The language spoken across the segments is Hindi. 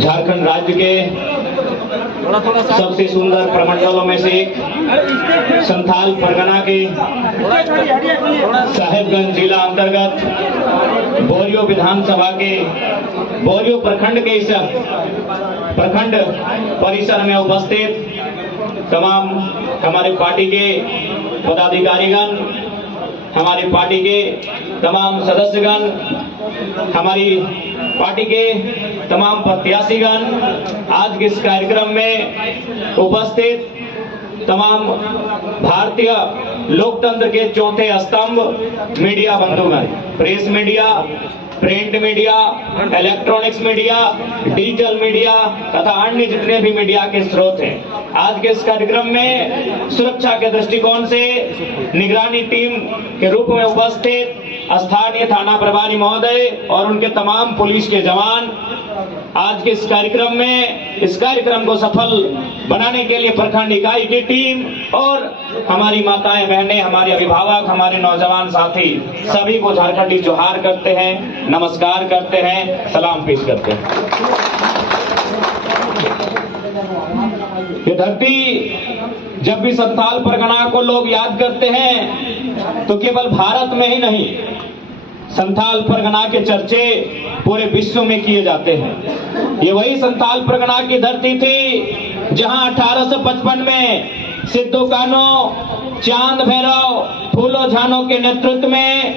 झारखंड राज्य के सबसे सुंदर प्रमंडलों में से एक संथाल परगना के साहेबगंज जिला अंतर्गत बोरियो विधानसभा के बोरियो प्रखंड के इस प्रखंड परिसर में उपस्थित तमाम हमारे पार्टी के पदाधिकारीगण, हमारी पार्टी के तमाम सदस्यगण, हमारी पार्टी के तमाम प्रत्याशीगण, आज के इस कार्यक्रम में उपस्थित तमाम भारतीय लोकतंत्र के चौथे स्तंभ मीडिया बंधुगण, press media, print media, electronics media, digital media तथा अन्य जितने भी मीडिया के स्रोत हैं, आज के इस कार्यक्रम में सुरक्षा के दृष्टिकोण से निगरानी टीम के रूप में उपस्थित स्थानीय थाना प्रभारी महोदय और उनके तमाम पुलिस के जवान, आज के इस कार्यक्रम को सफल बनाने के लिए प्रखंड इकाई की टीम और हमारी माताएं बहनें, हमारे अभिभावक, हमारे नौजवान साथी सभी को झारखंडी जोहार करते हैं, नमस्कार करते हैं, सलाम पेश करते हैं। ये धरती जब भी संथाल परगना को लोग याद करते हैं तो केवल भारत में ही नहीं, संथाल परगना के चर्चे पूरे विश्व में किए जाते हैं। ये वही संथाल परगना की धरती थी जहां 1855 में सिद्धू कान्हो, चांद भैरव, फूलो झानो के नेतृत्व में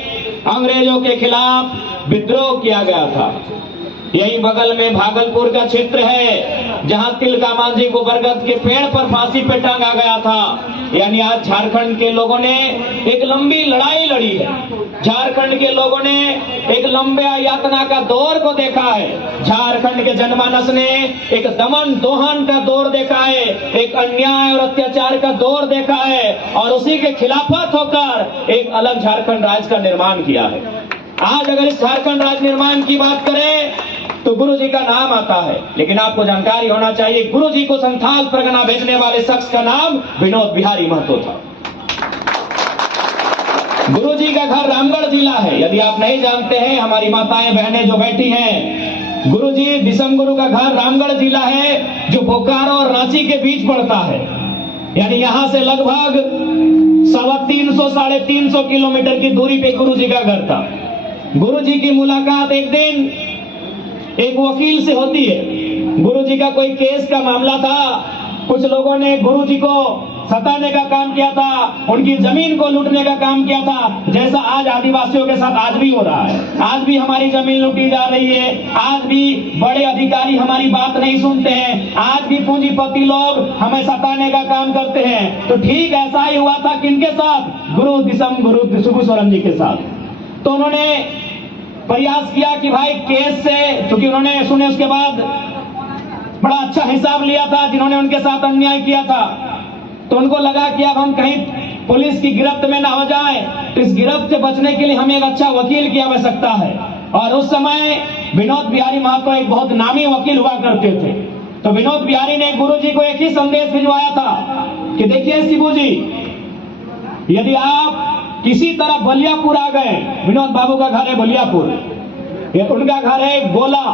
अंग्रेजों के खिलाफ विद्रोह किया गया था। यही बगल में भागलपुर का क्षेत्र है जहां तिलका मांझी को बरगद के पेड़ पर फांसी पे टांगा गया था। यानी आज झारखंड के लोगों ने एक लंबी लड़ाई लड़ी है, झारखंड के लोगों ने एक लंबे यातना का दौर को देखा है, झारखंड के जनमानस ने एक दमन दोहन का दौर देखा है, एक अन्याय और अत्याचार का दौर देखा है और उसी के खिलाफत होकर एक अलग झारखंड राज्य का निर्माण किया है। आज अगर इस झारखंड राज्य निर्माण की बात करें तो गुरु जी का नाम आता है, लेकिन आपको जानकारी होना चाहिए गुरु जी को संथाल परगना भेजने वाले शख्स का नाम विनोद बिहारी महतो था। गुरु जी का घर रामगढ़ जिला है। यदि आप नहीं जानते हैं, हमारी माताएं बहनें जो बैठी हैं, गुरु जी दिसम गुरु का घर रामगढ़ जिला है जो बोकारो और रांची के बीच पड़ता है। यानी यहां से लगभग 350-350 किलोमीटर की दूरी पे गुरु जी का घर था। गुरु जी की मुलाकात एक दिन एक वकील से होती है। गुरु जी का कोई केस का मामला था, कुछ लोगों ने गुरु जी को सताने का काम किया था, उनकी जमीन को लूटने का काम किया था, जैसा आज आदिवासियों के साथ आज भी हो रहा है। आज भी हमारी जमीन लूटी जा रही है, आज भी बड़े अधिकारी हमारी बात नहीं सुनते हैं, आज भी पूंजीपति लोग हमें सताने का काम करते हैं। तो ठीक ऐसा ही हुआ था किनके साथ? गुरु दिसम गुरु शिबू सोरेन जी के साथ। तो उन्होंने प्रयास किया कि भाई केस से, क्योंकि उन्होंने सुने उसके बाद बड़ा अच्छा हिसाब लिया था जिन्होंने उनके साथ अन्याय किया था, तो उनको लगा कि अब हम कहीं पुलिस की गिरफ्त में ना हो जाए, तो इस गिरफ्त से बचने के लिए हमें एक अच्छा वकील की आवश्यकता है। और उस समय विनोद बिहारी महतो एक बहुत नामी वकील हुआ करते थे। तो विनोद बिहारी ने गुरु जी को एक ही संदेश भिजवाया था कि देखिए शिबू जी, यदि आप किसी तरह बलियापुर आ गए, विनोद बाबू का घर है बलियापुर, उनका घर है गोला,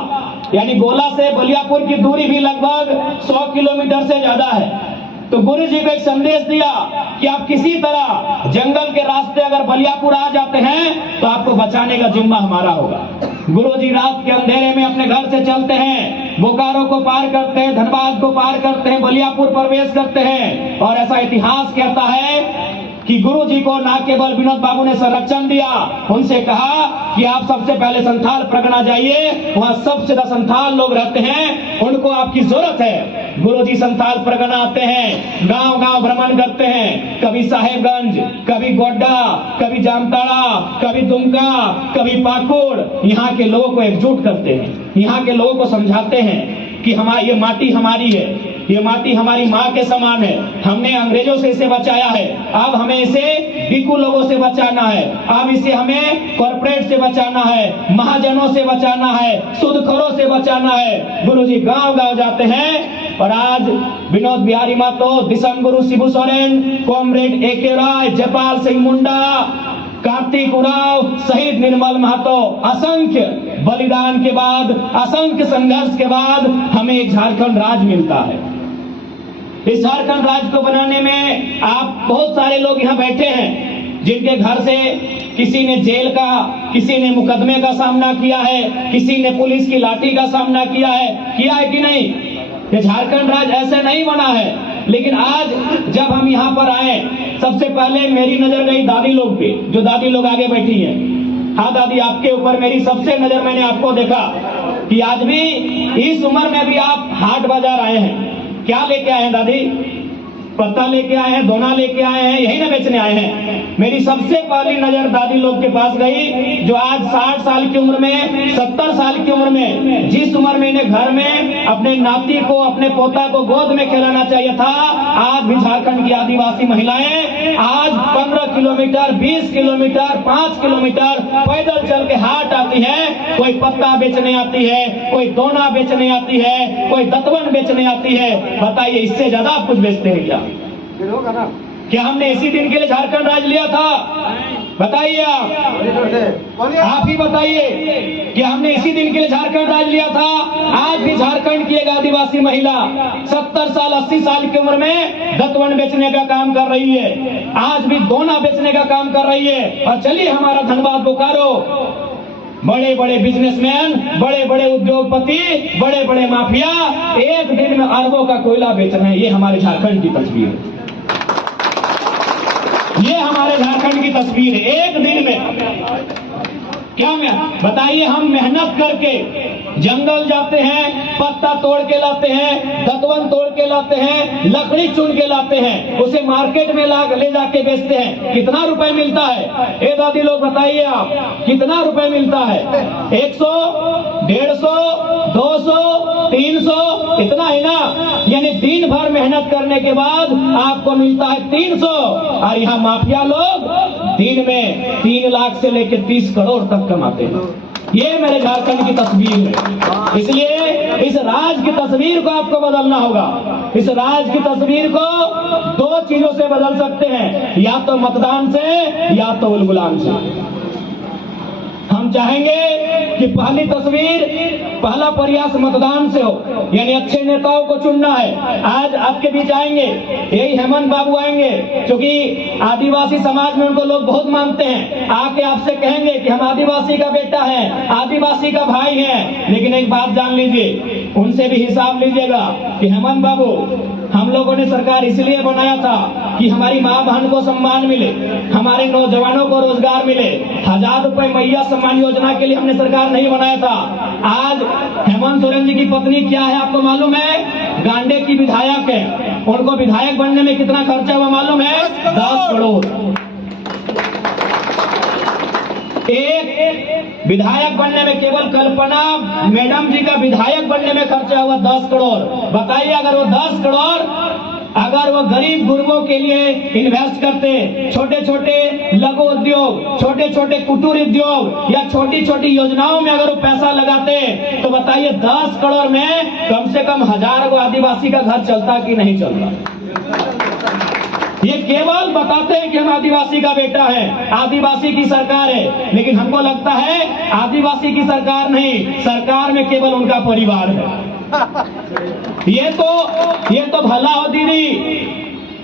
यानी गोला से बलियापुर की दूरी भी लगभग 100 किलोमीटर से ज्यादा है। तो गुरु जी को एक संदेश दिया कि आप किसी तरह जंगल के रास्ते अगर बलियापुर आ जाते हैं तो आपको बचाने का जिम्मा हमारा होगा। गुरु जी रात के अंधेरे में अपने घर से चलते हैं, बोकारो को पार करते हैं, धनबाद को पार करते हैं, बलियापुर प्रवेश करते हैं। और ऐसा इतिहास कहता है कि गुरु जी को ना केवल विनोद बाबू ने संरक्षण दिया, उनसे कहा कि आप सबसे पहले संथाल परगना जाइए, वहां सबसे ज्यादा संथाल लोग रहते हैं, उनको आपकी जरूरत है। गुरु जी संथाल परगना आते हैं, गांव गांव भ्रमण करते हैं, कभी साहेबगंज, कभी गोड्डा, कभी जामताड़ा, कभी दुमका, कभी पाकुड़, यहाँ के लोगों को एकजुट करते हैं, यहाँ के लोगों को समझाते हैं कि हमारी ये माटी हमारी है, ये माटी हमारी माँ के समान है, हमने अंग्रेजों से इसे बचाया है, अब हमें इसे बिकू लोगों से बचाना है, अब इसे हमें कॉर्पोरेट से बचाना है, महाजनों से बचाना है, सूदखोरों से बचाना है। गुरुजी गांव गांव जाते हैं और आज विनोद बिहारी महतो, दिसम गुरु शिबू सोरेन, कॉमरेड ए.के. राय, जयपाल सिंह मुंडा, कार्तिक उरांव, शहीद निर्मल महतो, असंख्य बलिदान के बाद, असंख्य संघर्ष के बाद हमें एक झारखंड राज्य मिलता है। इस झारखंड राज्य को बनाने में आप बहुत सारे लोग यहाँ बैठे हैं जिनके घर से किसी ने जेल का, किसी ने मुकदमे का सामना किया है, किसी ने पुलिस की लाठी का सामना किया है कि नहीं? ये झारखंड राज्य ऐसे नहीं बना है। लेकिन आज जब हम यहाँ पर आए, सबसे पहले मेरी नजर गई दादी लोग पे, जो दादी लोग आगे बैठी हैं। हाँ दादी, आपके ऊपर मेरी सबसे नजर, मैंने आपको देखा कि आज भी इस उम्र में भी आप हाट बाजार आए हैं। क्या लेके आए हैं दादी? पत्ता लेके आए हैं, दोना लेके आए हैं, यही ना बेचने आए हैं? मेरी सबसे पहली नजर दादी लोग के पास गई, जो आज 60 साल की उम्र में, 70 साल की उम्र में, जिस उम्र में इन्हें घर में अपने नाती को, अपने पोता को गोद में खिलाना चाहिए था, आज भी झारखंड की आदिवासी महिलाएं आज 15 किलोमीटर, 20 किलोमीटर, 5 किलोमीटर पैदल चल के हाट आती है। कोई पत्ता बेचने आती है, कोई दोना बेचने आती है, कोई दतवन बेचने आती है। बताइए, इससे ज्यादा आप कुछ बेचते हैं क्या हमने इसी दिन के लिए झारखंड राज्य लिया था? बताइए, आप ही बताइए कि हमने इसी दिन के लिए झारखंड राज्य लिया था? आज भी झारखंड की एक आदिवासी महिला 70 साल, 80 साल की उम्र में दतवन बेचने का काम कर रही है, आज भी दोना बेचने का काम कर रही है। और चलिए, हमारा धनबाद बोकारो, बड़े बड़े बिजनेसमैन, बड़े बड़े उद्योगपति, बड़े बड़े माफिया एक दिन में अरबों का कोयला बेच रहे हैं। ये हमारे झारखंड की तस्वीर है, ये हमारे झारखंड की तस्वीर है। एक दिन में क्या बताइए, हम मेहनत करके जंगल जाते हैं, पत्ता तोड़ के लाते हैं, दतवन तोड़ के लाते हैं, लकड़ी चुन के लाते हैं, उसे मार्केट में ले जाके बेचते हैं। कितना रुपए मिलता है? ए दादी लोग बताइए, आप कितना रुपए मिलता है? 100, 150, 200, 300, इतना है ना? यानी दिन भर मेहनत करने के बाद आपको मिलता है 300। और यहाँ माफिया लोग दिन में 3 लाख से लेकर 30 करोड़ तक कमाते हैं। ये मेरे झारखंड की तस्वीर है। इसलिए इस राज की तस्वीर को आपको बदलना होगा। इस राज की तस्वीर को 2 चीजों से बदल सकते हैं, या तो मतदान से, या तो उलगुलान से। हम चाहेंगे कि पहली तस्वीर, पहला प्रयास मतदान से हो, यानी अच्छे नेताओं को चुनना है। आज आपके बीच आएंगे, यही हेमंत बाबू आएंगे, क्योंकि आदिवासी समाज में उनको लोग बहुत मानते हैं। आके आपसे कहेंगे कि हम आदिवासी का बेटा है, आदिवासी का भाई है। लेकिन एक बात जान लीजिए, उनसे भी हिसाब लीजिएगा कि हेमंत बाबू, हम लोगों ने सरकार इसलिए बनाया था कि हमारी माँ बहन को सम्मान मिले, हमारे नौजवानों को रोजगार मिले। 1000 रुपए मैया सम्मान योजना के लिए हमने सरकार नहीं बनाया था। आज हेमंत सोरेन जी की पत्नी क्या है आपको मालूम है? गांडे की विधायक है। उनको विधायक बनने में कितना खर्चा हुआ मालूम है? 10 करोड़। एक विधायक बनने में, केवल कल्पना मैडम जी का विधायक बनने में खर्चा हुआ 10 करोड़। बताइए, अगर वो 10 करोड़ अगर वो गरीब गुरबों के लिए इन्वेस्ट करते, छोटे छोटे लघु उद्योग, छोटे छोटे कुटीर उद्योग या छोटी छोटी योजनाओं में अगर वो पैसा लगाते, तो बताइए 10 करोड़ में कम से कम 1000 आदिवासी का घर चलता कि नहीं चलता? ये केवल बताते हैं कि हम आदिवासी का बेटा है, आदिवासी की सरकार है। लेकिन हमको लगता है आदिवासी की सरकार नहीं, सरकार में केवल उनका परिवार है। ये तो भला हो दीदी,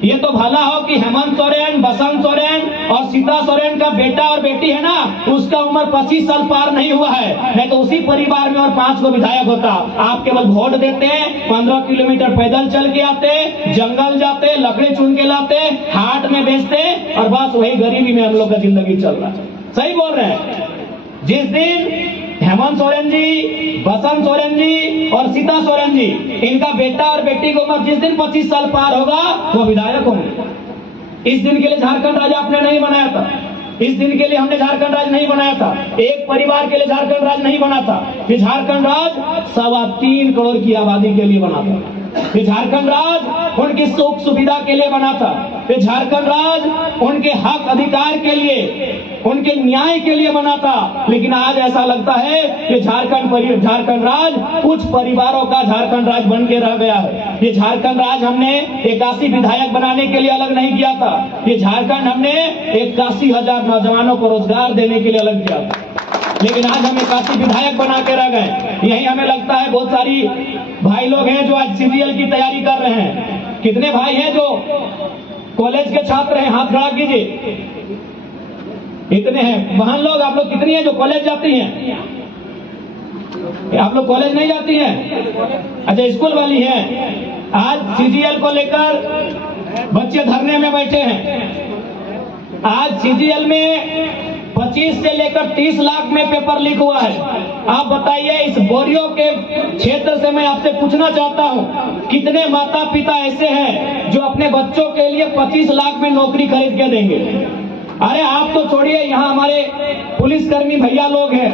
ये तो भला हो कि हेमंत सोरेन, बसंत सोरेन और सीता सोरेन का बेटा और बेटी है ना, उसका उम्र 25 साल पार नहीं हुआ है। नहीं तो उसी परिवार में और 5 को विधायक होता। आप केवल वोट देते, 15 किलोमीटर पैदल चल के आते, जंगल जाते, लकड़ी चुन के लाते, हाट में बेचते, और बस वही गरीबी में हम लोग का जिंदगी चल रहा है। सही बोल रहे हैं। जिस दिन हेमंत सोरेन जी, बसंत सोरेन जी और सीता सोरेन जी, इनका बेटा और बेटी को उम्र जिस दिन 25 साल पार होगा, वो विधायक होंगे। इस दिन के लिए झारखंड राज्य आपने नहीं बनाया था। इस दिन के लिए हमने झारखंड राज्य नहीं बनाया था। एक परिवार के लिए झारखंड राज्य नहीं बना था। ये झारखंड राज्य 3.25 करोड़ की आबादी के लिए बना था। ये झारखंड राज्य उनकी सुख सुविधा के लिए बना था। कि झारखंड राज्य उनके हक अधिकार के लिए, उनके न्याय के लिए बना था, लेकिन आज ऐसा लगता है कि झारखंड राज्य कुछ परिवारों का झारखंड राज्य बन के रह गया है। ये झारखंड राज्य हमने 81 विधायक बनाने के लिए अलग नहीं किया था, ये झारखंड हमने 81,000 नौजवानों को रोजगार देने के लिए अलग किया था, लेकिन आज हम 81 विधायक बना के रह गए। यही हमें लगता है बहुत सारी भाई लोग हैं जो आज सीजीएल की तैयारी कर रहे हैं। कितने भाई हैं जो कॉलेज के छात्र हैं? हाथ खड़ा कीजिए। इतने हैं। बहन लोग, आप लोग कितनी हैं जो कॉलेज जाती हैं? आप लोग कॉलेज नहीं जाती हैं? अच्छा, स्कूल वाली हैं। आज सीजीएल को लेकर बच्चे धरने में बैठे हैं। आज सीजीएल में 25 से लेकर 30 लाख में पेपर लीक हुआ है। आप बताइए, इस बोरियो के क्षेत्र से मैं आपसे पूछना चाहता हूं, कितने माता पिता ऐसे हैं जो अपने बच्चों के लिए 25 लाख में नौकरी खरीद के देंगे? अरे आप तो छोड़िए, यहाँ हमारे पुलिसकर्मी भैया लोग हैं,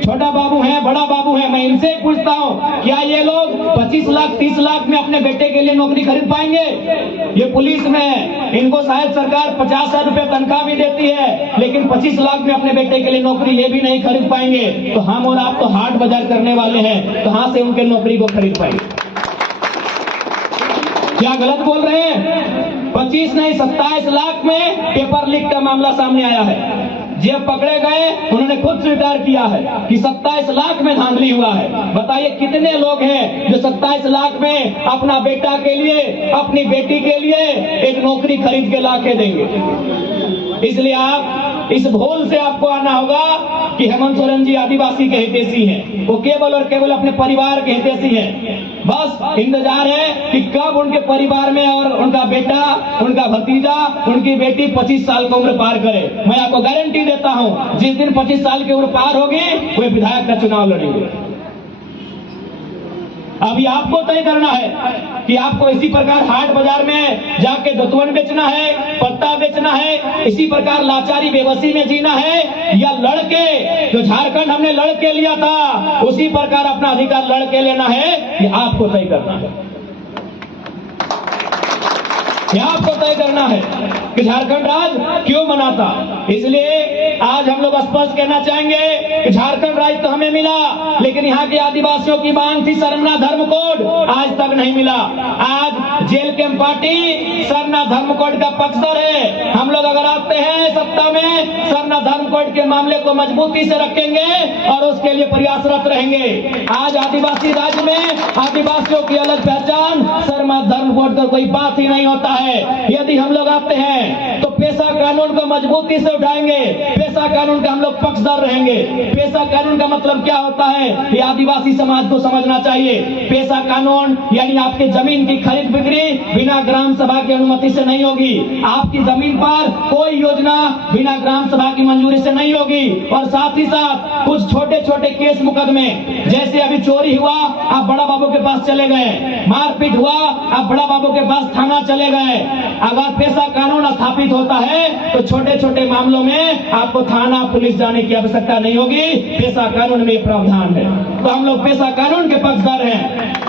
छोटा बाबू है, बड़ा बाबू है, मैं इनसे पूछता हूँ, क्या ये लोग 25 लाख 30 लाख में अपने बेटे के लिए नौकरी खरीद पाएंगे? ये पुलिस में है, इनको शायद सरकार 50,000 रुपए तनख्वाह भी देती है, लेकिन 25 लाख में अपने बेटे के लिए नौकरी ये भी नहीं खरीद पाएंगे। तो हम और आप तो हाट बाजार करने वाले हैं, कहां से उनके नौकरी को खरीद पाएंगे? क्या गलत बोल रहे हैं? 25 नहीं 27 लाख में पेपर लीक का मामला सामने आया है। जब पकड़े गए उन्होंने खुद स्वीकार किया है कि 27 लाख में धांधली हुआ है। बताइए कितने लोग हैं जो 27 लाख में अपना बेटा के लिए, अपनी बेटी के लिए एक नौकरी खरीद के ला के देंगे? इसलिए आप इस भूल से आपको आना होगा कि हेमंत सोरेन जी आदिवासी के हितैषी हैं, वो केवल और केवल अपने परिवार के हितैषी हैं। बस इंतजार है कि कब उनके परिवार में और उनका बेटा, उनका भतीजा, उनकी बेटी 25 साल की उम्र पार करे। मैं आपको गारंटी देता हूं, जिस दिन 25 साल की उम्र पार होगी वे विधायक का चुनाव लड़ेंगे। अभी आपको तय करना है कि आपको इसी प्रकार हाट बाजार में जाके दतवन बेचना है, पत्ता बेचना है, इसी प्रकार लाचारी बेबसी में जीना है, या लड़के जो झारखंड हमने लड़के लिया था उसी प्रकार अपना अधिकार लड़के लेना है, ये आपको तय करना है। यह आपको तय करना है कि झारखंड राज्य क्यों बना था। इसलिए आज हम लोग स्पष्ट कहना चाहेंगे कि झारखंड राज्य तो हमें मिला, लेकिन यहाँ के आदिवासियों की मांग थी सरना धर्म कोड, आज तक नहीं मिला। आज जेल कैंप पार्टी सरना धर्म कोड का पक्षधर है। हम लोग अगर आते हैं सत्ता में, सरना धर्म कोड के मामले को मजबूती से रखेंगे और उसके लिए प्रयासरत रहेंगे। आज आदिवासी राज्य में आदिवासियों की अलग पहचान, सरना धर्म कोड का कोई बात ही नहीं होता है। यदि हम लोग आते हैं तो पेशा कानून को मजबूती से उठाएंगे, पेशा कानून का हम लोग पक्षधर रहेंगे। पेशा कानून का मतलब क्या होता है, ये आदिवासी समाज को समझना चाहिए। पेशा कानून यानी आपके जमीन की खरीद बिक्री बिना ग्राम सभा की अनुमति से नहीं होगी। आपकी जमीन पर कोई योजना बिना ग्राम सभा की मंजूरी से नहीं होगी। और साथ ही साथ कुछ छोटे छोटे केस मुकदमे, जैसे अभी चोरी हुआ आप बड़ा बाबू के पास चले गए, मारपीट हुआ आप बड़ा बाबू के पास थाना चले गए। अगर पेशा कानून स्थापित होता है तो छोटे छोटे मामलों में आपको थाना पुलिस जाने की आवश्यकता नहीं होगी। पेशा कानून में प्रावधान है, तो हम लोग पेशा कानून के पक्षधर हैं।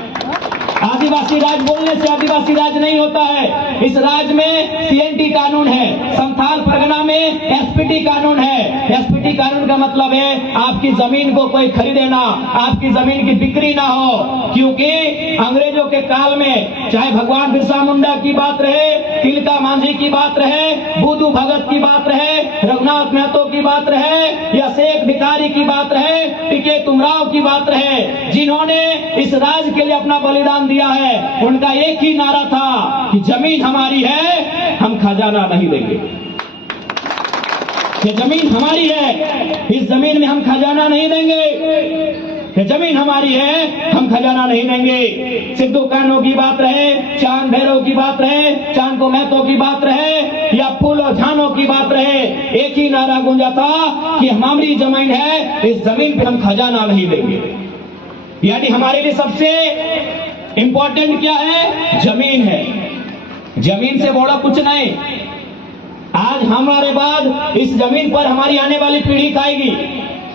आदिवासी राज बोलने से आदिवासी राज नहीं होता है। इस राज्य में सीएनटी कानून है, संथाल परगना में एसपीटी कानून है। एसपीटी कानून का मतलब है आपकी जमीन को कोई खरीदे ना, आपकी जमीन की बिक्री ना हो, क्योंकि अंग्रेजों के काल में चाहे भगवान बिरसा मुंडा की बात रहे, तिलका मांझी की बात रहे, बुद्धू भगत की बात रहे, रघुनाथ महतो की बात रहे, या शेख भिखारी की बात रहे, टीके तुमराव की बात रहे, जिन्होंने इस राज्य के लिए अपना बलिदान दिया है, उनका एक ही नारा था कि जमीन हमारी है, हम खजाना नहीं देंगे। ये जमीन हमारी है, इस जमीन में हम खजाना नहीं देंगे। ये जमीन हमारी है, हम खजाना नहीं देंगे। सिद्धू कान्हो की बात रहे, चांद भैरव की बात रहे, चांद को महतो की बात रहे, या फूलो झानो की बात रहे, एक ही नारा गूंजा था कि हमारी जमीन है, इस जमीन पे हम खजाना नहीं देंगे। यानी हमारे लिए सबसे इंपॉर्टेंट क्या है? जमीन है। जमीन से बड़ा कुछ नहीं। आज हमारे बाद इस जमीन पर हमारी आने वाली पीढ़ी खाएगी,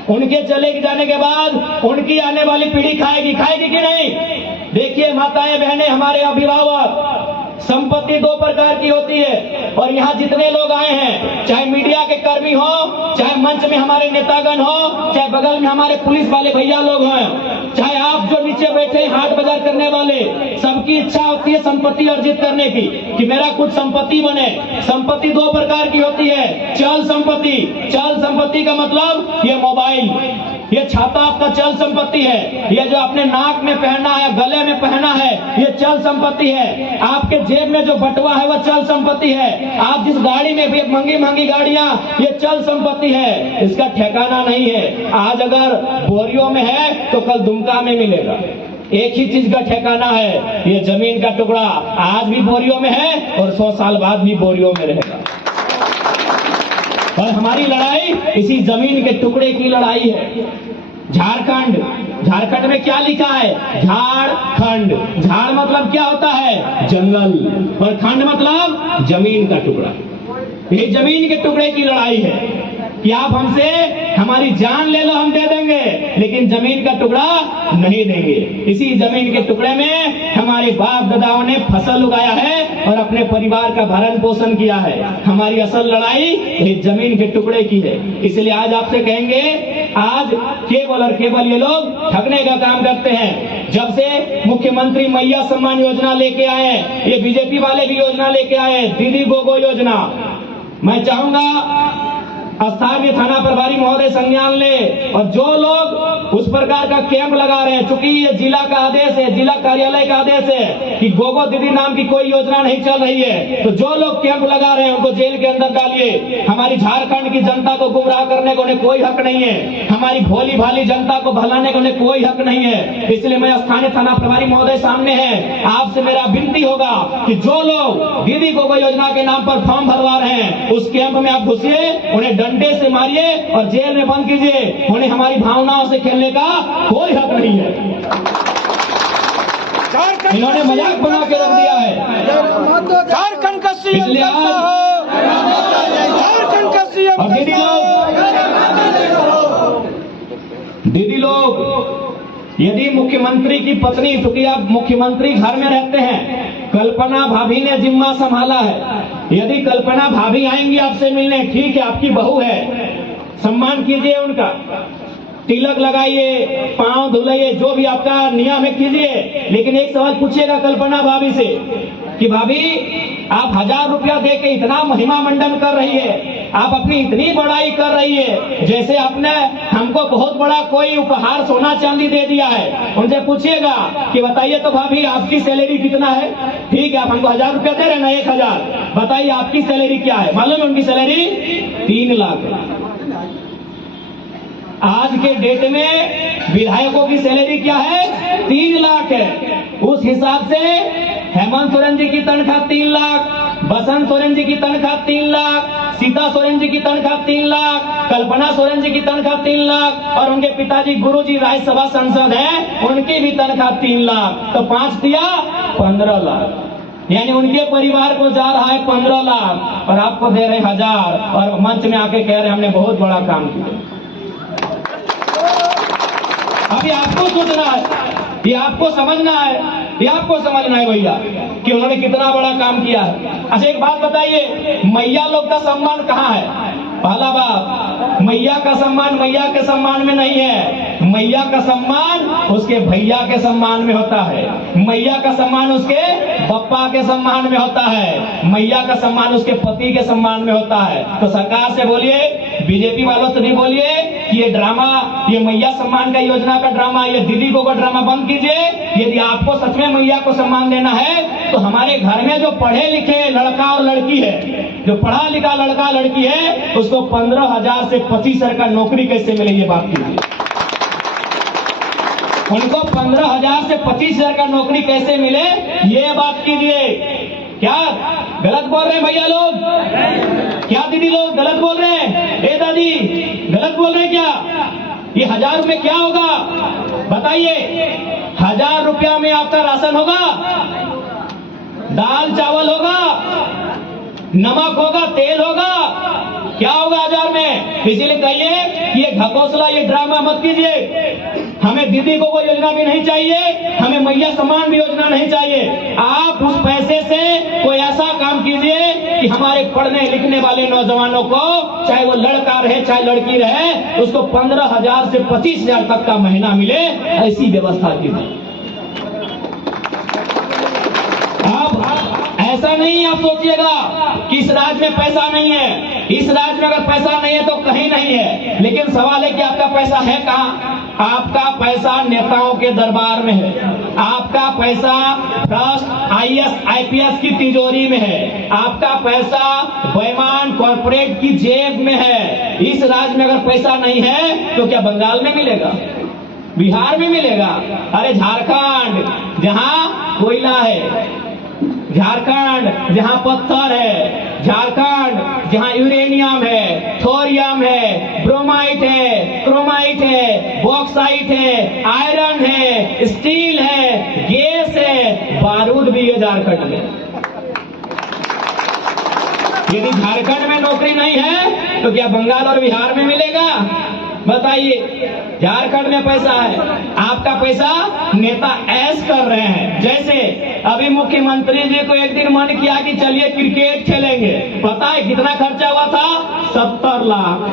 उनके चले जाने के बाद उनकी आने वाली पीढ़ी खाएगी कि नहीं? देखिए माताएं बहनें, हमारे अभिभावक संपत्ति दो प्रकार की होती है और यहाँ जितने लोग आए हैं, चाहे मीडिया के कर्मी हो, चाहे मंच में हमारे नेतागण हो, चाहे बगल में हमारे पुलिस वाले भैया लोग हैं, चाहे आप जो नीचे बैठे हाट बाजार करने वाले, सबकी इच्छा होती है संपत्ति अर्जित करने की कि मेरा कुछ संपत्ति बने। संपत्ति दो प्रकार की होती है, चल संपत्ति। चल संपत्ति का मतलब ये मोबाइल, ये छाता आपका चल संपत्ति है। ये जो आपने नाक में पहना है, गले में पहना है, ये चल संपत्ति है। आपके जेब में जो बटुआ है वह चल संपत्ति है। आप जिस गाड़ी में भी महंगी महंगी गाड़ियां, ये चल संपत्ति है। इसका ठिकाना नहीं है। आज अगर बोरियों में है तो कल दुमका में मिलेगा। एक ही चीज का ठिकाना है, ये जमीन का टुकड़ा आज भी बोरियों में है और 100 साल बाद भी बोरियों में रहेगा। और हमारी लड़ाई इसी जमीन के टुकड़े की लड़ाई है। झारखंड में क्या लिखा है? झारखंड। झाड़ मतलब क्या होता है? जंगल, और खंड मतलब जमीन का टुकड़ा। ये जमीन के टुकड़े की लड़ाई है कि आप हमसे हमारी जान ले लो, हम दे देंगे, लेकिन जमीन का टुकड़ा नहीं देंगे। इसी जमीन के टुकड़े में हमारे बाप दादाओं ने फसल उगाया है और अपने परिवार का भरण पोषण किया है। हमारी असल लड़ाई ये जमीन के टुकड़े की है। इसलिए आज आपसे कहेंगे, आज केवल और केवल ये लोग ठगने का काम करते हैं। जब से मुख्यमंत्री मैया सम्मान योजना लेके आए, ये बीजेपी वाले भी योजना लेके आए, दीदी गोगो योजना। मैं चाहूंगा स्थानीय थाना प्रभारी महोदय संज्ञान ले, और जो लोग उस प्रकार का कैंप लगा रहे हैं, चूंकि ये जिला का आदेश है, जिला कार्यालय का आदेश है कि गोगो दीदी नाम की कोई योजना नहीं चल रही है, तो जो लोग कैंप लगा रहे हैं उनको जेल के अंदर डालिए। हमारी झारखंड की जनता को गुमराह करने को उन्हें कोई हक नहीं है। हमारी भोली भाली जनता को भलाने को उन्हें कोई हक नहीं है। इसलिए मैं स्थानीय थाना प्रभारी महोदय सामने है, आपसे मेरा विनती होगा कि जो लोग दीदी गोगो योजना के नाम पर फॉर्म भरवा रहे हैं, उस कैंप में आप घुसिए, उन्हें डंडे से मारिए और जेल में बंद कीजिए। उन्हें हमारी भावनाओं से खेलने का कोई हक नहीं है। इन्होंने मजाक बना के रख दिया है। झारखंड का सीएम इसलिए झारखंड का सीएम। और दीदी लोग, यदि मुख्यमंत्री की पत्नी, क्योंकि आप मुख्यमंत्री घर में रहते हैं, कल्पना भाभी ने जिम्मा संभाला है, यदि कल्पना भाभी आएंगी आपसे मिलने, ठीक है, आपकी बहू है, सम्मान कीजिए उनका, तिलक लगाइए, पांव धुलाइए, जो भी आपका नियम है कीजिए। लेकिन एक सवाल पूछिएगा कल्पना भाभी से कि भाभी आप 1000 रुपया दे के इतना महिमा मंडन कर रही है, आप अपनी इतनी बड़ाई कर रही है, जैसे आपने हमको बहुत बड़ा कोई उपहार सोना चांदी दे दिया है। उनसे पूछिएगा कि बताइए तो भाभी आपकी सैलरी कितना है? ठीक है, आप हमको 1000 रुपया दे रहे ना, 1000, बताइए आपकी सैलरी क्या है? मालूम है उनकी सैलरी 3 लाख है। आज के डेट में विधायकों की सैलरी क्या है? 3 लाख है। उस हिसाब से हेमंत सोरेन जी की तनख्वाह 3 लाख, बसंत सोरेन जी की तनख्वाह 3 लाख, सीता सोरेन जी की तनख्वाह 3 लाख, कल्पना सोरेन जी की तनख्वाह 3 लाख, और उनके पिताजी गुरुजी राज्यसभा सांसद हैं, उनकी भी तनख्वाह 3 लाख। तो 5 दिया 15 लाख, यानी उनके परिवार को जा रहा है 15 लाख और आपको दे रहे 1000, और मंच में आके कह रहे हमने बहुत बड़ा काम किया। अभी आपको सोचना है, ये आपको समझना है, ये आपको समझना है भैया कि उन्होंने कितना बड़ा काम किया है। अच्छा एक बात बताइए, मैया लोग का सम्मान कहाँ है? पहला बात, मैया का सम्मान मैया के सम्मान में नहीं है, मैया का सम्मान उसके भैया के सम्मान में होता है, मैया का सम्मान उसके पप्पा के सम्मान में होता है, मैया का सम्मान उसके पति के सम्मान में होता है। तो सरकार से बोलिए, बीजेपी वालों से भी बोलिए कि ये ड्रामा, ये मैया सम्मान का योजना का ड्रामा, ये दीदी को ड्रामा बंद कीजिए। यदि आपको सच में मैया को सम्मान देना है तो हमारे घर में जो पढ़े लिखे लड़का और लड़की है, जो पढ़ा लिखा लड़का लड़की है, उसको 15,000 से 25,000 का नौकरी कैसे मिले, ये बात कीजिए। उनको 15,000 से 25,000 का नौकरी कैसे मिले, ये बात कीजिए। क्या गलत बोल रहे हैं भैया लोग? क्या दीदी लोग गलत बोल रहे हैं? ए दादी गलत बोल रहे हैं क्या? ये 1000 रुपए क्या होगा बताइए? 1000 रुपया में आपका राशन होगा, दाल चावल होगा, नमक होगा, तेल होगा, क्या होगा 1000 में? इसीलिए कहिए कि ये घकोसला, ये ड्रामा मत कीजिए। हमें दीदी को योजना भी नहीं चाहिए, हमें मैया सम्मान भी योजना नहीं चाहिए। आप उस पैसे से कीजिए कि हमारे पढ़ने लिखने वाले नौजवानों को, चाहे वो लड़का रहे चाहे लड़की रहे, उसको 15,000 से 25,000 तक का महीना मिले, ऐसी व्यवस्था कीजिए। ऐसा नहीं आप सोचिएगा कि इस राज्य में पैसा नहीं है। इस राज्य में अगर पैसा नहीं है तो कहीं नहीं है, लेकिन सवाल है कि आपका पैसा है कहाँ? आपका पैसा नेताओं के दरबार में है, आपका पैसा ट्रस्ट IAS IPS की तिजोरी में है, आपका पैसा बेईमान कॉर्पोरेट की जेब में है। इस राज्य में अगर पैसा नहीं है तो क्या बंगाल में मिलेगा, बिहार में मिलेगा? अरे झारखंड जहां कोयला है, झारखंड जहां पत्थर है, झारखंड जहां यूरेनियम है, थोरियम है, ब्रोमाइट है, क्रोमाइट है, बॉक्साइट है, आयरन है, स्टील है, गैस है, बारूद भी है झारखंड में। यदि झारखंड में नौकरी नहीं है तो क्या बंगाल और बिहार में मिलेगा? बताइए। झारखंड में पैसा है, आपका पैसा नेता ऐश कर रहे हैं। जैसे अभी मुख्यमंत्री जी को एक दिन मन किया कि चलिए क्रिकेट खेलेंगे, पता है कितना खर्चा हुआ था? 70 लाख।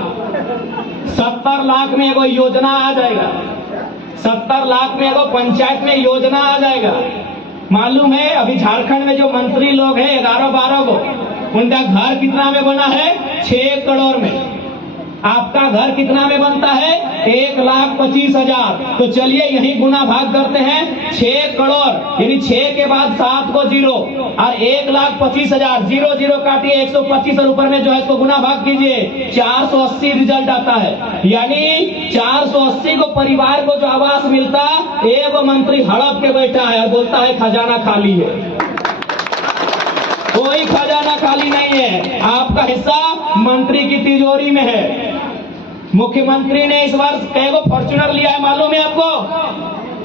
70 लाख में एगो योजना आ जाएगा, 70 लाख में एगो पंचायत में योजना आ जाएगा। मालूम है अभी झारखंड में जो मंत्री लोग हैं 11-12 को, उनका घर कितना में बना है? 6 करोड़ में। आपका घर कितना में बनता है? 1,25,000। तो चलिए यही गुना भाग करते हैं, 6 करोड़ यानी 6 के बाद 7 को 0 और 1,25,000, 0 0 काटिए 125 और ऊपर में जो है इसको गुना भाग कीजिए, 480 रिजल्ट आता है। यानी 480 को परिवार को जो आवास मिलता, एक मंत्री हड़प के बैठा है और बोलता है खजाना खाली है। कोई खजाना खाली नहीं है, आपका हिस्सा मंत्री की तिजोरी में है। मुख्यमंत्री ने इस वर्ष कैगो फॉर्च्यूनर लिया है मालूम है आपको?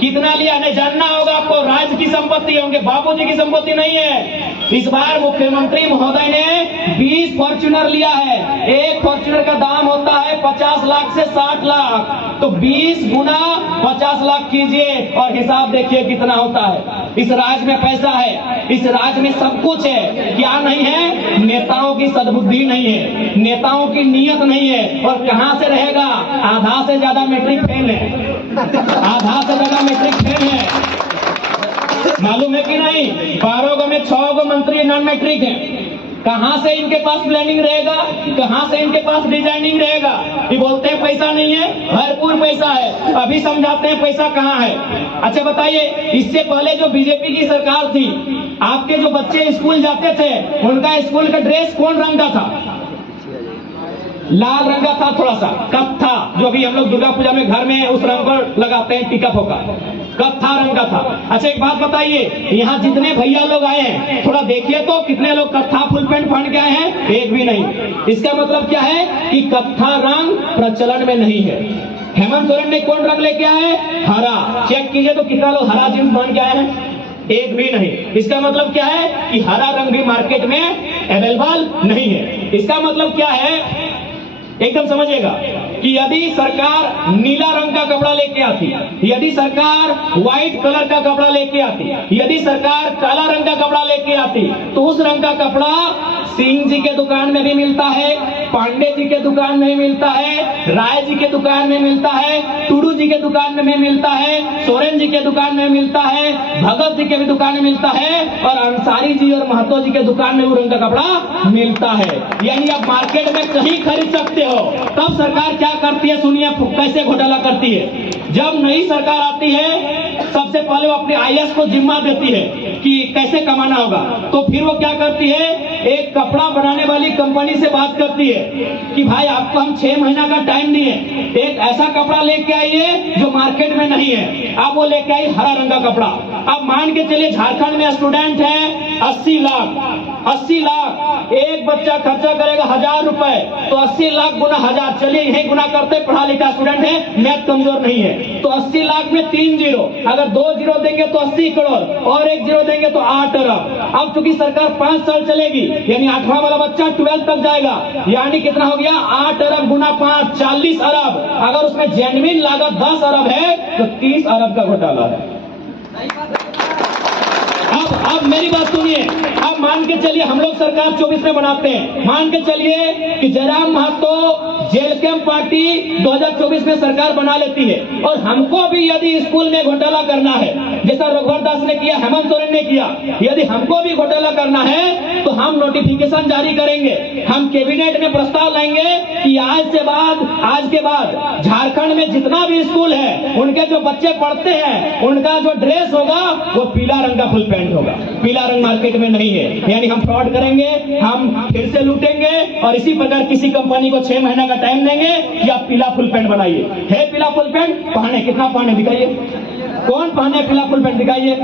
कितना लिया नहीं जानना होगा आपको। राज्य की संपत्ति है, उनके बाबूजी की संपत्ति नहीं है। इस बार मुख्यमंत्री महोदय ने 20 फॉर्च्यूनर लिया है। एक फॉर्च्यूनर का दाम होता है 50 लाख से 60 लाख, तो 20 गुना 50 लाख कीजिए और हिसाब देखिए कितना होता है। इस राज्य में पैसा है, इस राज्य में सब कुछ है। क्या नहीं है? नेताओं की सद्बुद्धि नहीं है, नेताओं की नीयत नहीं है। और कहां से रहेगा? आधा से ज्यादा मैट्रिक फेल है, आधा से ज्यादा मैट्रिक फेल है। मालूम है कि नहीं? 12 गो में 6 गो मंत्री नॉन मैट्रिक है। कहां से इनके पास प्लानिंग रहेगा, कहां से इनके पास डिजाइनिंग रहेगा? ये बोलते हैं पैसा नहीं है, भरपूर पैसा है। अभी समझाते हैं पैसा कहां है। अच्छा बताइए, इससे पहले जो बीजेपी की सरकार थी, आपके जो बच्चे स्कूल जाते थे, उनका स्कूल का ड्रेस कौन रंग का था? लाल रंग का था, थोड़ा सा कत्था, जो भी हम लोग दुर्गा पूजा में घर में उस रंग पर लगाते हैं, टीका फोका, कत्था रंग का था। अच्छा एक बात बताइए, यहाँ जितने भैया लोग आए हैं थोड़ा देखिए तो कितने लोग कत्था फुल पैंट पहन के आए हैं? एक भी नहीं। इसका मतलब क्या है कि कत्था रंग प्रचलन में नहीं है। हेमंत सोरेन ने कौन रंग लेके आए? हरा। चेक कीजिए तो कितना लोग हरा जींस पहन के आए हैं? एक भी नहीं। इसका मतलब क्या है कि हरा रंग भी मार्केट में अवेलेबल नहीं है। इसका मतलब क्या है, एकदम समझिएगा कि यदि सरकार नीला रंग का कपड़ा लेके आती, यदि सरकार व्हाइट कलर का कपड़ा लेके आती, यदि सरकार काला रंग का कपड़ा लेके आती, तो उस रंग का कपड़ा सिंह जी के दुकान में भी मिलता है, पांडे जी के दुकान में भी मिलता है, राय जी के दुकान में मिलता है, टूडू जी के दुकान में भी मिलता है, सोरेन जी के दुकान में मिलता है, भगत जी के भी दुकान में मिलता है, और अंसारी जी और महतो जी के दुकान में वो रंग का कपड़ा मिलता है। यानी आप मार्केट में कहीं खरीद सकते हो। तब सरकार क्या करती है सुनिए, कैसे घोटाला करती है। जब नई सरकार आती है, सबसे पहले वो अपने IAS को जिम्मा देती है कि कैसे कमाना होगा। तो फिर वो क्या करती है, एक कपड़ा बनाने वाली कंपनी से बात करती है कि भाई आपको हम 6 महीना का टाइम दिए, एक ऐसा कपड़ा लेके आइए जो मार्केट में नहीं है। अब वो लेके आई हरा रंग का कपड़ा। अब मान के चलिए झारखंड में स्टूडेंट है 80 लाख, 80 लाख, एक बच्चा खर्चा करेगा 1000 रुपए, तो 80 लाख गुना 1000, चलिए यही गुना करते, पढ़ा लिखा स्टूडेंट है, मैथ कमजोर नहीं है, तो 80 लाख में 3 जीरो, अगर 2 जीरो देंगे तो 80 करोड़ और 1 जीरो देंगे तो 8 अरब। अब चूंकि सरकार 5 साल चलेगी, यानी 8वां वाला बच्चा 12 तक जाएगा, यानी कितना हो गया? 8 अरब गुना 5, 40 अरब। अगर उसमें जेन्युइन लागत 10 अरब है तो 30 अरब का घोटाला है। अब अब मेरी बात सुनिए, अब मान के चलिए हम लोग सरकार 24 में बनाते हैं, मान के चलिए कि Jairam Mahto jail camp party 2024 में सरकार बना लेती है और हमको भी यदि स्कूल में घोटाला करना है, जैसा रघुवर दास ने किया, हेमंत सोरेन ने किया, यदि हमको भी घोटाला करना है तो हम नोटिफिकेशन जारी करेंगे, हम कैबिनेट में प्रस्ताव लाएंगे कि आज के बाद झारखंड में जितना भी स्कूल है उनके जो बच्चे पढ़ते हैं उनका जो ड्रेस होगा वो पीला रंग का फुल पैंट होगा, पीला रंग मार्केट में नहीं है। यानी हम फ्रॉड करेंगे, हम फिर से लूटेंगे और इसी प्रकार किसी कंपनी को 6 महीने का टाइम देंगे कि आप पीला फुल पैंट बनाइए। है पीला फुल पैंट पहने, कितना पहने दिखाइए, कौन पहने पीला फुल पैंट दिखाइए,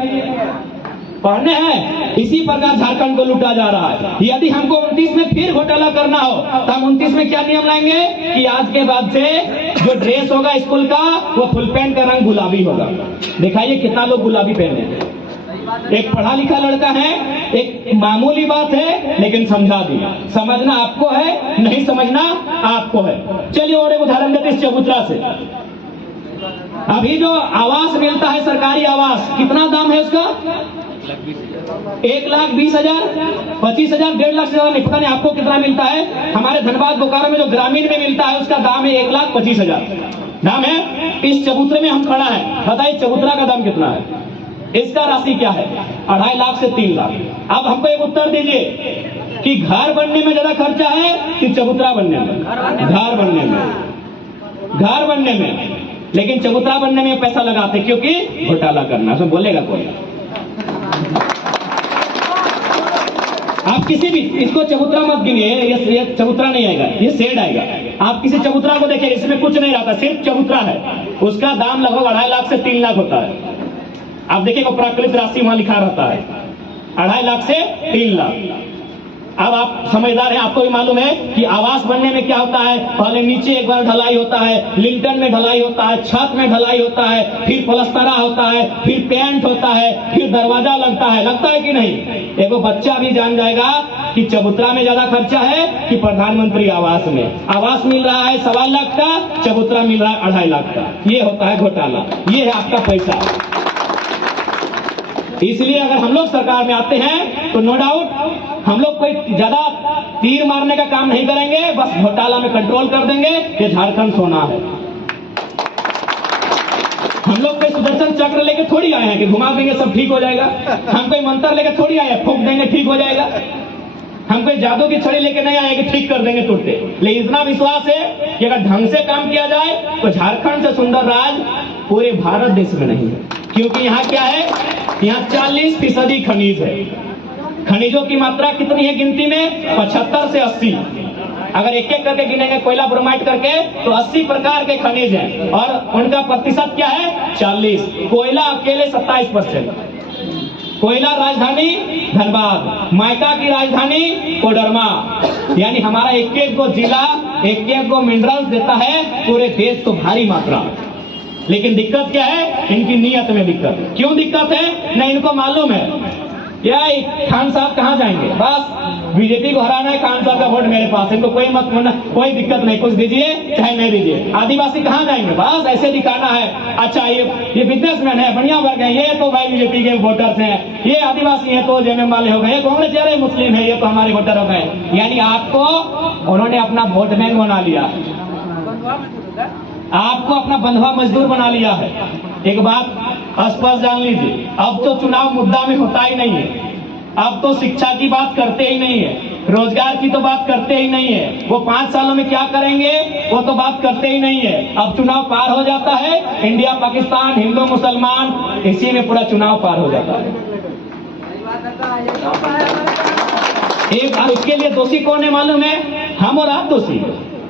पढ़ने हैं। इसी प्रकार झारखंड को लूटा जा रहा है। यदि हमको 29 में फिर घोटाला करना हो तो हम 29 में क्या नियम लाएंगे कि आज के बाद से जो ड्रेस होगा स्कूल का वो फुल पैंट का रंग गुलाबी होगा। दिखाइए कितना लोग गुलाबी पहने। एक पढ़ा लिखा लड़का है, एक मामूली बात है लेकिन समझा दी। समझना आपको है, नहीं समझना आपको है। चलिए और एक उदाहरण देते इस चबूतरा से। अभी जो आवास मिलता है, सरकारी आवास, कितना दाम है उसका? 1,20,000, 25,000, 1.5 लाख से ज्यादा नहीं। पता नहीं आपको कितना मिलता है। हमारे धनबाद बोकारो में जो ग्रामीण में मिलता है उसका दाम है 1,25,000 दाम है। इस चबूतरे में हम खड़ा है, बताइए चबूतरा का दाम कितना है? इसका राशि क्या है? 2.5 लाख से 3 लाख। अब हमको एक उत्तर दीजिए कि घर बनने में ज्यादा खर्चा है कि चबूतरा बनने में? घर बनने में, लेकिन चबूतरा बनने में पैसा लगाते क्योंकि घोटाला करना। तो बोलेगा कोई? आप किसी भी, इसको चबूतरा मत गिनिए, ये चबूतरा नहीं आएगा, ये शेड आएगा। आप किसी चबूतरा को देखिए, इसमें कुछ नहीं रहता, सिर्फ चबूतरा है। उसका दाम लगभग 2.5 लाख से 3 लाख होता है। आप देखिए वो प्राकृतिक राशि वहां लिखा रहता है, 2.5 लाख से 3 लाख। अब आप समझदार हैं, आपको भी मालूम है कि आवास बनने में क्या होता है। पहले नीचे एक बार ढलाई होता है, लिंटन में ढलाई होता है, छत में ढलाई होता है, फिर प्लस्तरा होता है, फिर पेंट होता है, फिर दरवाजा लगता है कि नहीं? एगो बच्चा भी जान जाएगा कि चबूतरा में ज्यादा खर्चा है कि प्रधानमंत्री आवास में। आवास मिल रहा है 1.25 लाख का, चबूतरा मिल रहा है 2.5 लाख का। ये होता है घोटाला, ये है आपका पैसा। इसलिए अगर हम लोग सरकार में आते हैं तो नो डाउट हम लोग कोई ज्यादा तीर मारने का काम नहीं करेंगे, बस घोटाला में कंट्रोल कर देंगे। ये झारखंड सोना है। हम लोग कोई सुदर्शन चक्र लेके थोड़ी आए हैं कि घुमा देंगे सब ठीक हो जाएगा। हम कोई मंत्र लेके थोड़ी आए हैं फूंक देंगे ठीक हो जाएगा। हम कोई जादू की छड़ी लेके नहीं आए कि ठीक कर देंगे तुरंते। लेकिन इतना विश्वास है कि अगर ढंग से काम किया जाए तो झारखंड से सुंदर राज पूरे भारत देश में नहीं है। क्योंकि यहाँ क्या है, यहाँ 40% खनिज है। खनिजों की मात्रा कितनी है गिनती में? 75 से 80। अगर एक एक करके गिनेंगे कोयला ब्रोमाइड करके तो 80 प्रकार के खनिज हैं और उनका प्रतिशत क्या है? 40। कोयला अकेले 27%। कोयला राजधानी धनबाद, मायका की राजधानी कोडरमा। यानी हमारा एक एक को जिला, एक एक को मिनरल्स देता है पूरे देश को भारी मात्रा। लेकिन दिक्कत क्या है? इनकी नीयत में दिक्कत। क्यों दिक्कत है? न इनको मालूम है क्या खान साहब कहाँ जाएंगे, बस बीजेपी को हराना है, खान साहब का वोट मेरे पास, इनको कोई मत कोई दिक्कत नहीं, कुछ दीजिए चाहे नहीं दीजिए। आदिवासी कहाँ जाएंगे, बस ऐसे दिखाना है। अच्छा ये बिजनेसमैन है, बढ़िया वर्ग है, ये तो भाई बीजेपी के वोटर्स हैं, ये आदिवासी है तो जेएमएम वाले हो गए, कांग्रेस वाले मुस्लिम है, ये तो हमारे वोटर हो गए। यानी आपको उन्होंने अपना वोट बैंक बना लिया, आपको अपना बंधुआ मजदूर बना लिया है। एक बात स्पष्ट जान लीजिए, अब तो चुनाव मुद्दा में होता ही नहीं है। अब तो शिक्षा की बात करते ही नहीं है, रोजगार की तो बात करते ही नहीं है, वो 5 सालों में क्या करेंगे वो तो बात करते ही नहीं है। अब चुनाव पार हो जाता है, इंडिया पाकिस्तान, हिंदू मुसलमान, इसी में पूरा चुनाव पार हो जाता है। एक बार उसके लिए दोषी कौन है मालूम है? हम और आप दोषी,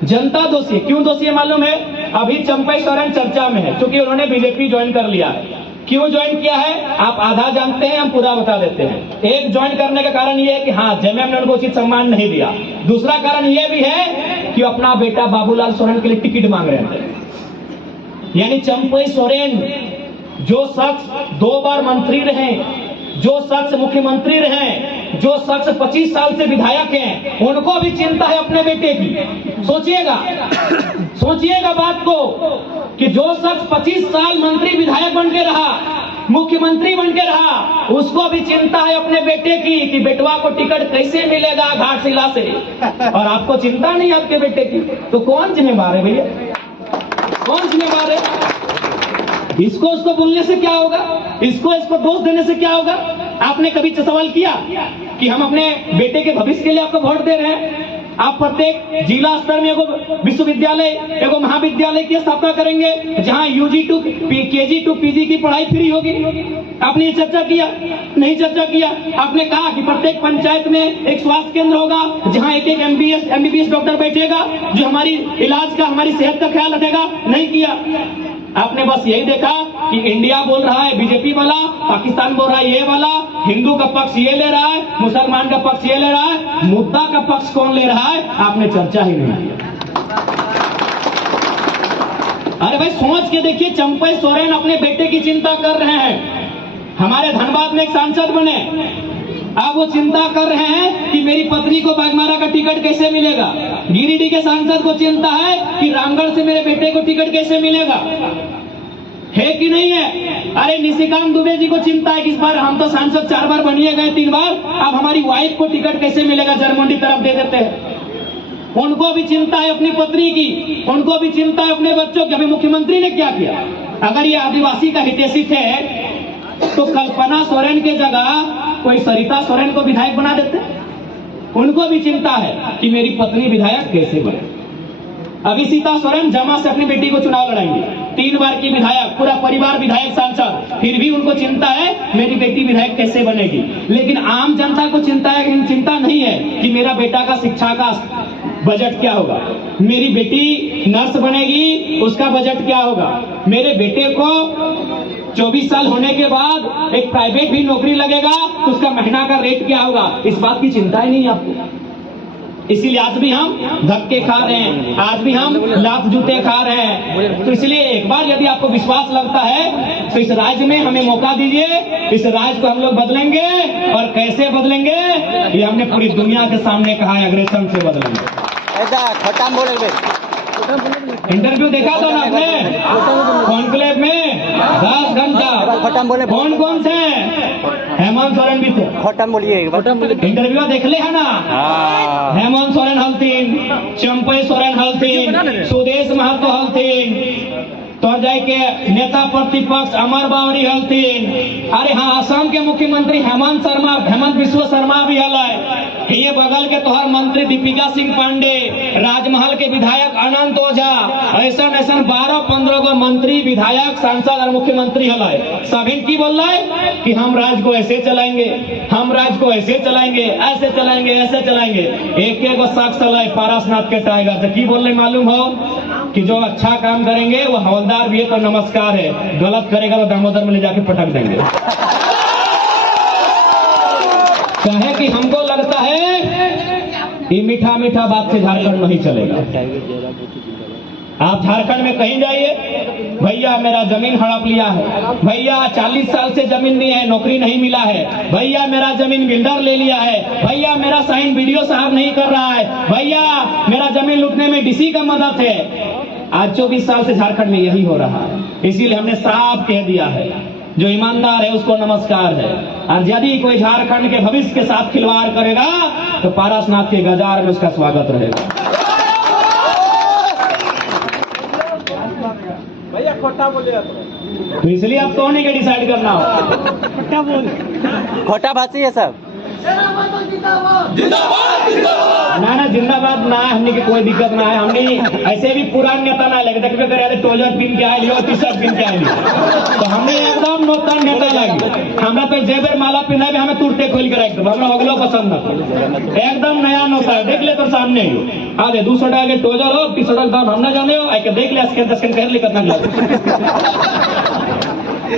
जनता दोषी। क्यों दोषी है मालूम है? अभी चंपई सोरेन चर्चा में है क्योंकि उन्होंने बीजेपी ज्वाइन कर लिया है। क्यों ज्वाइन किया है आप आधा जानते हैं, हम पूरा बता देते हैं। एक ज्वाइन करने का कारण ये है कि हाँ जेएमएम ने उनको उचित सम्मान नहीं दिया। दूसरा कारण ये भी है कि अपना बेटा बाबूलाल सोरेन के लिए टिकट मांग रहे थे। यानी चंपई सोरेन जो शख्स 2 बार मंत्री रहे, जो शख्स मुख्यमंत्री रहे, जो शख्स 25 साल से विधायक हैं, उनको भी चिंता है अपने बेटे की। सोचिएगा बात को कि जो शख्स 25 साल मंत्री विधायक बन के रहा, मुख्यमंत्री बन के रहा, उसको भी चिंता है अपने बेटे की कि बेटवा को टिकट कैसे मिलेगा घाटशिला से, और आपको चिंता नहीं आपके बेटे की। तो कौन जिम्मेवार है भैया, कौन जिम्मेवार है? इसको उसको बोलने से क्या होगा, इसको दोष देने से क्या होगा? आपने कभी सवाल किया कि हम अपने बेटे के भविष्य के लिए आपको वोट दे रहे हैं? आप प्रत्येक जिला स्तर में एगो विश्वविद्यालय, एगो महाविद्यालय की स्थापना करेंगे जहां UG to KG to PG की पढ़ाई फ्री होगी। आपने ये चर्चा किया? नहीं चर्चा किया। आपने कहा कि प्रत्येक पंचायत में एक स्वास्थ्य केंद्र होगा जहां एक एमबीबीएस डॉक्टर बैठेगा जो हमारी इलाज का, हमारी सेहत का ख्याल रखेगा? नहीं किया। आपने बस यही देखा कि इंडिया बोल रहा है बीजेपी वाला, पाकिस्तान बोल रहा है ये वाला, हिंदू का पक्ष ये ले रहा है, मुसलमान का पक्ष ये ले रहा है, मुद्दा का पक्ष कौन ले रहा है आपने चर्चा ही नहीं किया। अरे भाई सोच के देखिए, चंपई सोरेन अपने बेटे की चिंता कर रहे हैं। हमारे धनबाद में एक सांसद बने, अब वो चिंता कर रहे हैं कि मेरी पत्नी को बागमारा का टिकट कैसे मिलेगा। गिरिडीह के सांसद को चिंता है कि रामगढ़ से मेरे बेटे को टिकट कैसे मिलेगा, है कि नहीं है? अरे निशिकांत दुबे जी को चिंता है कि इस बार हम तो सांसद 4 बार बनिए गए, 3 बार, अब हमारी वाइफ को टिकट कैसे मिलेगा, जरमंडी तरफ दे देते हैं। उनको भी चिंता है अपनी पत्नी की, उनको भी चिंता है अपने बच्चों की। अभी मुख्यमंत्री ने क्या किया? अगर ये आदिवासी का हितैषी थे तो कल्पना सोरेन के जगह कोई सरिता सोरेन को विधायक बना देते। उनको भी चिंता है कि मेरी पत्नी विधायक कैसे बने। अभी सीता सोरेन जमा से अपनी बेटी को चुनाव लड़ाएंगे, 3 बार की विधायक, पूरा परिवार विधायक सांसद, फिर भी उनको चिंता है मेरी बेटी विधायक कैसे बनेगी। लेकिन आम जनता को चिंता नहीं है कि मेरा बेटा का शिक्षा का बजट क्या होगा, मेरी बेटी नर्स बनेगी उसका बजट क्या होगा, मेरे बेटे को 24 साल होने के बाद एक प्राइवेट भी नौकरी लगेगा तो उसका महीना का रेट क्या होगा, इस बात की चिंता ही नहीं आपको। इसीलिए आज भी हम धक्के खा रहे हैं, आज भी हम लात जूते खा रहे हैं। तो इसलिए एक बार यदि आपको विश्वास लगता है तो इस राज्य में हमें मौका दीजिए, इस राज्य को हम लोग बदलेंगे। और कैसे बदलेंगे ये हमने पूरी दुनिया के सामने कहा है, अग्रेसन से बदलेंगे। इंटरव्यू देखा था ना आपने कॉन्क्लेव में 10 घंटा, कौन कौन से? हेमंत सोरेन भी थे। इंटरव्यू देख ले है ना, हेमंत सोरेन हलतीन, चंपई सोरेन हलतीन, सुदेश महतो हलतीन, तो जाके नेता प्रतिपक्ष अमर बावरी हलतीन। अरे हाँ, असम के मुख्यमंत्री हेमंत बिस्व शर्मा भी हलाय। ये बगल के तोहर मंत्री दीपिका सिंह पांडे, राजमहल के विधायक अनंत ओझा, ऐसा 12-15 गो मंत्री, विधायक, सांसद और मुख्यमंत्री हलाय। सभी की बोल रहा है कि हम राज्य को ऐसे चलाएंगे, हम राज्य को ऐसे चलाएंगे, ऐसे चलाएंगे, ऐसे चलाएंगे। एक गो शख्स हलाय पारसनाथ के टाइगर, तो की बोल रहे मालूम हो कि जो अच्छा काम करेंगे वो हवलदार भी है तो नमस्कार है, गलत करेगा तो दामोदर में ले जाके पटक देंगे। कहे कि हमको लगता है ये मीठा मीठा बात से झारखंड नहीं चलेगा। आप झारखंड में कहीं जाइए, भैया मेरा जमीन हड़प लिया है, भैया 40 साल से जमीन दी है, नौकरी नहीं मिला है, भैया मेरा जमीन बिल्डर ले लिया है, भैया मेरा साइन वीडियो साहब नहीं कर रहा है, भैया मेरा जमीन लूटने में डीसी का मदद है। आज 24 साल से झारखंड में यही हो रहा है। इसीलिए हमने साफ कह दिया है, जो ईमानदार है उसको नमस्कार है, और यदि कोई झारखंड के भविष्य के साथ खिलवाड़ करेगा तो पारसनाथ के गजार में उसका स्वागत रहेगा। भैया खोटा बोले तो इसलिए आप कौन है कि डिसाइड करना हो। खोटा भाषी है सब। ना जिंदाबाद ना, हमने की कोई दिक्कत ना है। हमने ऐसे भी पुरान नेता ना लगे, देखते करे टोजर पिन के आए, टी शर्ट पिन के आए, तो हमने एकदम नूतन नेता लगे। हमरा पे जेबर माला पिना भी हमें तुरते खोल कर एकदम हमरा होगलो पसंद ना, एकदम नया नोता देख ले तो सामने ही आगे 200 टाका के टोजर हो, टी शर्ट का दाम हमने जाने हो, आके देख ले, स्कैन कर ले कितना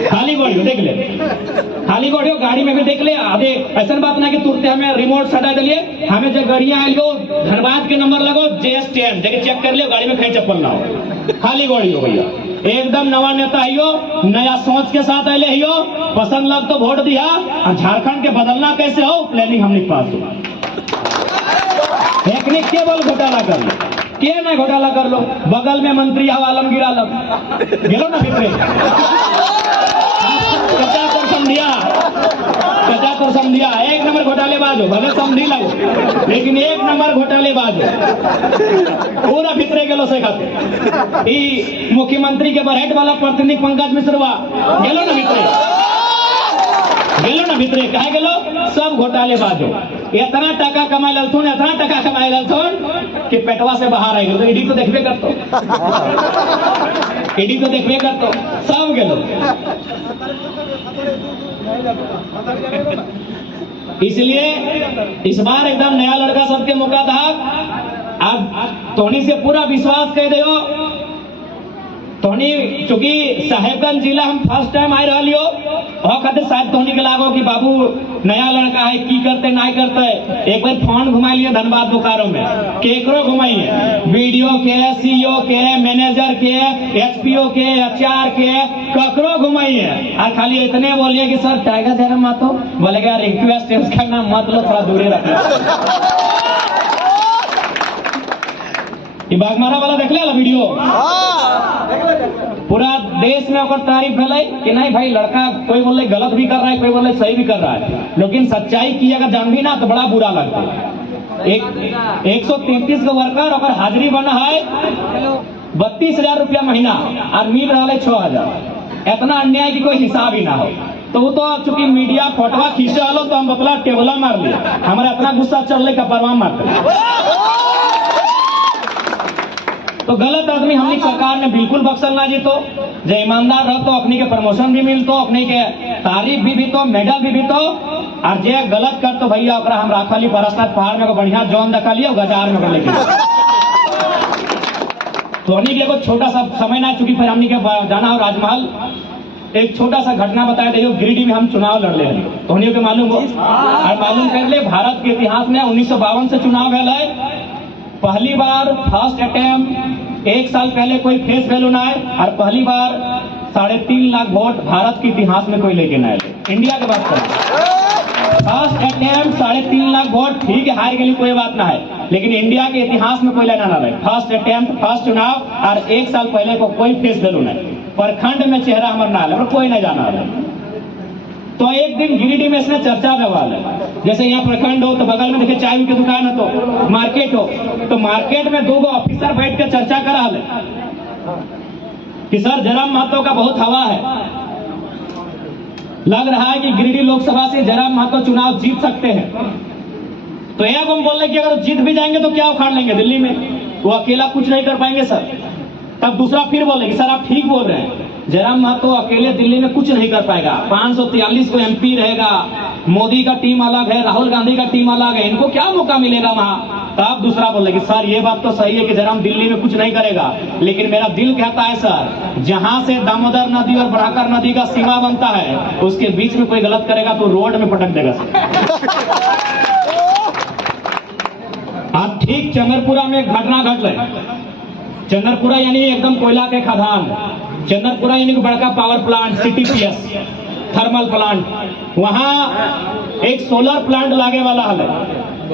खाली गोड़ी देख ले, खाली गोड़ी गाड़ी में भी देख ले। आधे ऐसा बात ना कि तुरंत हमें रिमोट सटा दिए, हमें जब गाड़ियां आई हो धनबाद के नंबर लगो JS10 देखिए चेक कर लियो, गाड़ी में कहीं चप्पल ना हो, खाली गोड़ी हो भैया। एकदम नवा नेता आइयो, नया सोच के साथ आए हियो, पसंद लग तो वोट दिया। और झारखंड के बदलना कैसे हो, प्लानिंग हमने पास हुआ। एक ने केवल घोटाला कर लो, के नहीं घोटाला कर लो, बगल में मंत्री आलमगीर आलम गेलो ना भितरे समझिया, कचा तो समझिया, एक नंबर घोटालेबाज हो, भले समझी लगो लेकिन एक नंबर घोटालेबाज हो। पूरा भितरे गेलो से खाते ई मुख्यमंत्री के बरहेट वाला प्रतिनिधि पंकज मिश्रवा गेलो ना भितरे कहे गेलो सब घोटालेबाज हो। इतना टका कमाए ललथुन, इतना टका कमाए ललथुन कि पेटवा से बाहर आई गए। तो ईडी तो देखबे करतो, ईडी तो देखबे करतो, सब गेलो। इसलिए इस बार एकदम नया लड़का सबके मौका था। अब धोनी से पूरा विश्वास कह दो। धोनी चूंकि साहेबगंज जिला हम फर्स्ट टाइम आए रही हो, खातिर शायद धोनी के लागो कि बाबू नया लड़का है, की करते नहीं करते। एक बार फोन घुमाई लिए धनबाद बोकारो में, केकरो घुमाइए, वीडियो के, सीईओ के, मैनेजर के, एसपीओ के, एचआर के, ककरो घुमाइए और खाली इतने बोलिए कि सर टाइगर जरा मत हो, बोलेगा रिक्वेस्ट है उसका नाम मत लो, थोड़ा दूरी रखना। ये बागमारा वाला देख लिया वीडियो, पूरा देश में और तारीफ फैलाई कि नहीं भाई लड़का कोई बोले गलत भी कर रहा है, कोई बोले सही भी कर रहा है, लेकिन सच्चाई की अगर जान भी ना तो बड़ा बुरा लगता है। 133 का वर्कर और हाजिरी बना है 32,000 रुपया महीना और मिल रहा है 6,000। इतना अन्याय की कोई हिसाब ही ना हो। तो वो तो चूंकि मीडिया फोटवा खींचे वालो तो हम बतला टेबला मार लिया, हमारा इतना गुस्सा चल का परवाह मारते। तो गलत आदमी हमनी सरकार ने बिल्कुल बख्शल ना जीतो। जो ईमानदार रह तो अपनी के प्रमोशन भी मिलतो, अपनी के तारीफ भी तो, मेडल भी तो, और जे गलत कर तो भैया ओकरा हम राखली परसनाथ पहाड़ में बढ़िया जोन दखा लिया गजार में लेके। धोनी के एगो छोटा सा समय ना चुकी फिर हमनी के जाना हो राजमहल। एक छोटा सा घटना बताया देखो, गिरिडीह में हम चुनाव लड़ ले धोनी के मालूम हो, और मालूम कर ले भारत के इतिहास में 1952 से चुनाव है। पहली बार फर्स्ट अटेम्प्ट 1 साल पहले कोई फेस वैल्यू ना है, और पहली बार 3.5 लाख वोट भारत के इतिहास में कोई लेके ना आए। इंडिया की बात करें, फर्स्ट अटेम्प्ट 3.5 लाख वोट, ठीक है हार गई कोई बात ना है, लेकिन इंडिया के इतिहास में कोई लेना ना रहे। फर्स्ट अटेम्प्ट, फर्स्ट चुनाव और 1 साल पहले को कोई फेस वैल्यू नहीं, प्रखंड में चेहरा हमारा ना है, कोई नहीं जाना रहे। तो एक दिन गिरिडीह में इसमें चर्चा का सवाल है, जैसे यहाँ प्रखंड हो तो बगल में देखिए चाय की दुकान है, तो मार्केट हो तो मार्केट में 2 ऑफिसर बैठ कर चर्चा कर रहा है कि सर जयराम महतो का बहुत हवा है, लग रहा है कि गिरिडीह लोकसभा से जयराम महतो चुनाव जीत सकते हैं। तो एक हम बोल रहे कि अगर जीत भी जाएंगे तो क्या उखाड़ लेंगे दिल्ली में, वो अकेला कुछ नहीं कर पाएंगे सर। तब दूसरा फिर बोले कि सर आप ठीक बोल रहे हैं, जयराम महतो अकेले दिल्ली में कुछ नहीं कर पाएगा, 543 को एमपी रहेगा, मोदी का टीम अलग है, राहुल गांधी का टीम अलग है, इनको क्या मौका मिलेगा वहां। तब दूसरा बोले कि सर ये बात तो सही है कि जयराम दिल्ली में कुछ नहीं करेगा, लेकिन मेरा दिल कहता है सर जहां से दामोदर नदी और बराकर नदी का सीमा बनता है उसके बीच में कोई गलत करेगा तो रोड में पटक देगा सर। आप ठीक चंद्रपुरा में एक घटना घट रही, चंद्रपुरा यानी एकदम कोयला के खदान, चंद्रपुरा यानी बड़का power plant, CTPS thermal plant, वहां एक सोलर प्लांट लागे वाला है।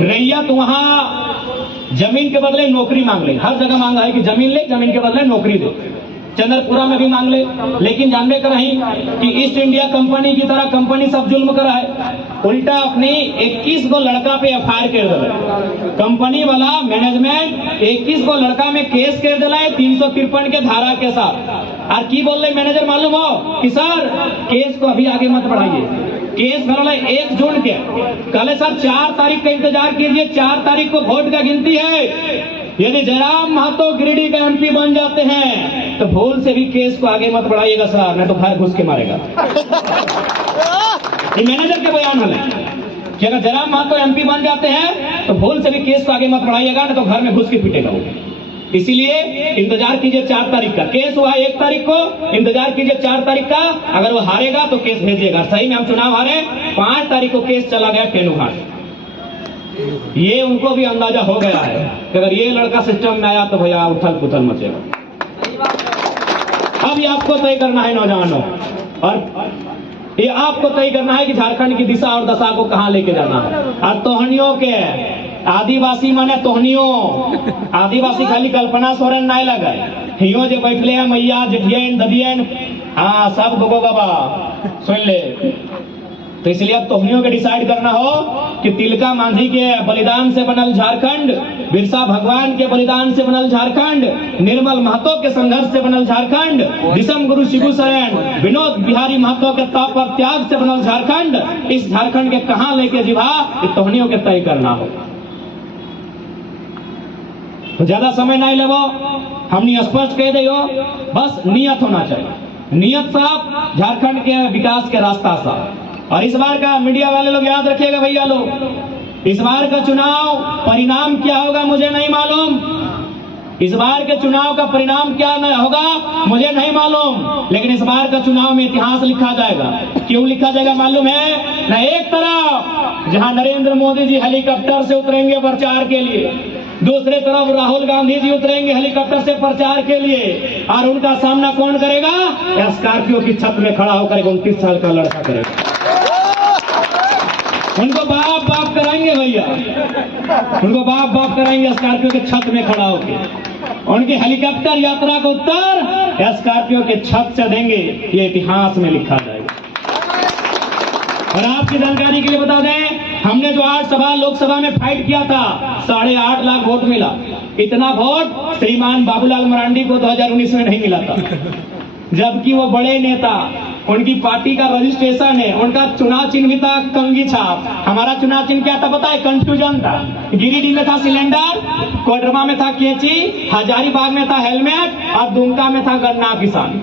रैयत वहां जमीन के बदले नौकरी मांग ले, हर जगह मांगा है कि जमीन ले, जमीन के बदले नौकरी दे। चंद्रपुरा में भी मांग ले, लेकिन जानबे कर रही कि ईस्ट इंडिया कंपनी की तरह कंपनी सब जुल्म कर रहा है, उल्टा अपनी 21 को लड़का पे एफआईआर कर दिला। कंपनी वाला मैनेजमेंट 21 को लड़का में केस कर दिला है 353 के धारा के साथ। और की बोल रहे मैनेजर मालूम हो कि सर केस को अभी आगे मत बढ़ाइए, केस भर 1 जून के, कल सर 4 तारीख का इंतजार कीजिए, 4 तारीख को वोट का गिनती है। यदि जयराम महतो गिरिडीह का एमपी बन जाते हैं तो भूल से भी केस को आगे मत बढ़ाइएगा सर, नहीं तो घर घुस के मारेगा। ये मैनेजर के बयान है कि अगर जयराम महतो एमपी बन जाते हैं तो भूल से भी केस को आगे मत बढ़ाइएगा, नहीं तो घर में घुस के पीटेगा वो। इसीलिए इंतजार कीजिए 4 तारीख का, केस हुआ 1 तारीख को, इंतजार कीजिए 4 तारीख का। अगर वो हारेगा तो केस भेजिएगा, सही में हम चुनाव हारे, 5 तारीख को केस चला गया टेनुघाट। ये उनको भी अंदाजा हो गया है कि अगर ये लड़का सिस्टम में आया तो भैया उथल पुथल मचेगा। अब ये आपको तय करना है नौजवानों, और ये आपको तय करना है कि झारखंड की दिशा और दशा को कहां लेके जाना है। और तोहनियों के आदिवासी माने तोहनियों, आदिवासी खाली कल्पना सोरेन नहीं लगे, हियो जो बैठले हैं मैया जेठियन ददियन हाँ सब गोगो बाबा सुन ले। तो इसलिए अब तोहनियों के डिसाइड करना हो कि तिलका मांझी के बलिदान से बनल झारखंड, बिरसा भगवान के बलिदान से बनल झारखंड, निर्मल महतो के संघर्ष से बनल झारखंड, विषम गुरु शिबू सोरेन, विनोद बिहारी महतो के तप और त्याग से बनल झारखंड, इस झारखंड के कहां लेके जिभा तोहनियों के तय करना हो। तो ज्यादा समय नहीं लेवो, हमने स्पष्ट कह दियो, बस नियत होना चाहिए, नियत साफ, झारखंड के विकास के रास्ता साफ। और इस बार का मीडिया वाले लोग याद रखिएगा भैया लोग, इस बार का चुनाव परिणाम क्या होगा मुझे नहीं मालूम, इस बार के चुनाव का परिणाम क्या न होगा मुझे नहीं मालूम, लेकिन इस बार का चुनाव में इतिहास लिखा जाएगा। क्यों लिखा जाएगा मालूम है? न एक तरफ जहां नरेंद्र मोदी जी हेलीकॉप्टर से उतरेंगे प्रचार के लिए, दूसरे तरफ राहुल गांधी जी उतरेंगे हेलीकॉप्टर से प्रचार के लिए, और उनका सामना कौन करेगा? स्कॉर्पियो की छत में खड़ा होकर 29 साल का लड़का करेगा। उनको बाप बाप कराएंगे भैया, उनको बाप बाप कराएंगे स्कॉर्पियो के छत में खड़ा होकर। उनकी हेलीकॉप्टर यात्रा का उत्तर स्कॉर्पियो के छत से देंगे, ये इतिहास में लिखा जाएगा। और आपकी जानकारी के लिए बता दें, हमने जो 8 सभा लोकसभा में फाइट किया था, 8.5 लाख वोट मिला। इतना वोट श्रीमान बाबूलाल मरांडी को 2019 में नहीं मिला था, जबकि वो बड़े नेता, उनकी पार्टी का रजिस्ट्रेशन है, उनका चुनाव चिन्ह भी था कंगी छाप। हमारा चुनाव चिन्ह क्या था पता है? कंफ्यूजन था। गिरिडीह में था सिलेंडर, कोडरमा में था कैंची, हजारीबाग में था हेलमेट, और दुमका में था गन्ना किसान।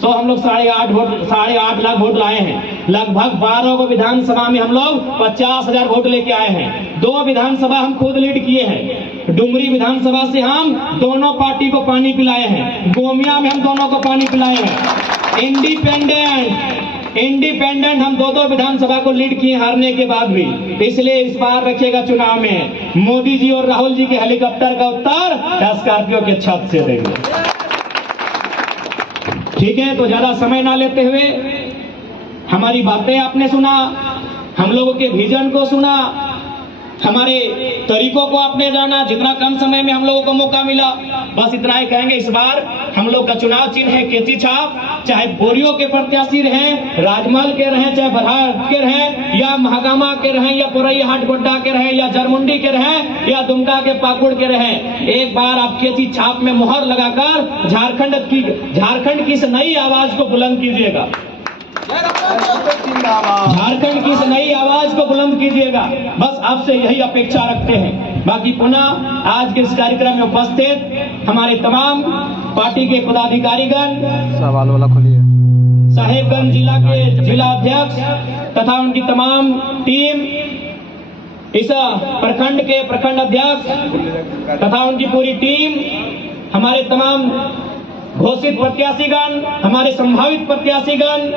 सो हम लोग 8.5 लाख वोट लाए हैं। लगभग 12 को विधानसभा में हम लोग 50,000 वोट लेके आए हैं। 2 विधानसभा हम खुद लीड किए हैं। डुमरी विधानसभा से हम दोनों पार्टी को पानी पिलाए हैं, गोमिया में हम दोनों को पानी पिलाए हैं। इंडिपेंडेंट हम 2 विधानसभा को लीड किए हारने के बाद भी। इसलिए इस बार रखिएगा चुनाव में मोदी जी और राहुल जी के हेलीकॉप्टर का उत्तर स्कॉर्पियो के छत से देंगे। ठीक है, तो ज्यादा समय ना लेते हुए हमारी बातें आपने सुना, हम लोगों के विजन को सुना, हमारे तरीकों को आपने जाना, जितना कम समय में हम लोगों को मौका मिला, बस इतना ही कहेंगे। इस बार हम लोग का चुनाव चिन्ह है कैंची छाप। चाहे बोरियो के प्रत्याशी रहें, राजमहल के रहें, चाहे बरहाट के रहें, या महागामा के रहें, या पुरैया हाट गोड्डा के रहें, या जरमुंडी के रहें, या दुमका के पाकुड़ के रहें, एक बार आप कैंची छाप में मुहर लगाकर झारखंड की इस नई आवाज को बुलंद कीजिएगा, झारखंड की इस नई आवाज को बुलंद कीजिएगा। बस आपसे यही अपेक्षा रखते हैं। बाकी पुनः आज के इस कार्यक्रम में उपस्थित हमारे तमाम पार्टी के पदाधिकारीगण, सवाल वाला खोलिए, साहेबगंज जिला के जिला अध्यक्ष तथा उनकी तमाम टीम, इस प्रखंड के प्रखंड अध्यक्ष तथा उनकी पूरी टीम, हमारे तमाम घोषित प्रत्याशीगण, हमारे संभावित प्रत्याशीगण,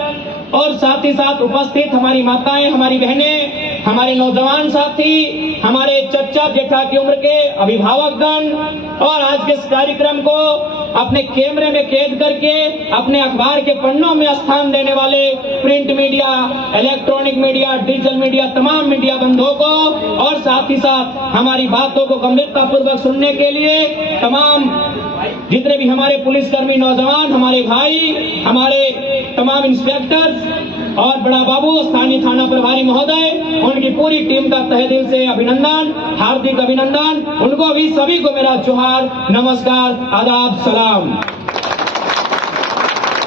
और साथ ही साथ उपस्थित हमारी माताएं, हमारी बहनें, हमारे नौजवान साथी, हमारे चचा जेठा की उम्र के अभिभावकगण, और आज के इस कार्यक्रम को अपने कैमरे में कैद करके अपने अखबार के पन्नों में स्थान देने वाले print media, electronic media, digital media, तमाम मीडिया बंधुओं को, और साथ ही साथ हमारी बातों को गंभीरता पूर्वक सुनने के लिए तमाम जितने भी हमारे पुलिसकर्मी नौजवान, हमारे भाई, हमारे तमाम इंस्पेक्टर और बड़ा बाबू, स्थानीय थाना प्रभारी महोदय, उनकी पूरी टीम का तहे दिल से अभिनंदन, हार्दिक अभिनंदन। उनको भी सभी को मेरा जोहार, नमस्कार, आदाब, सलाम।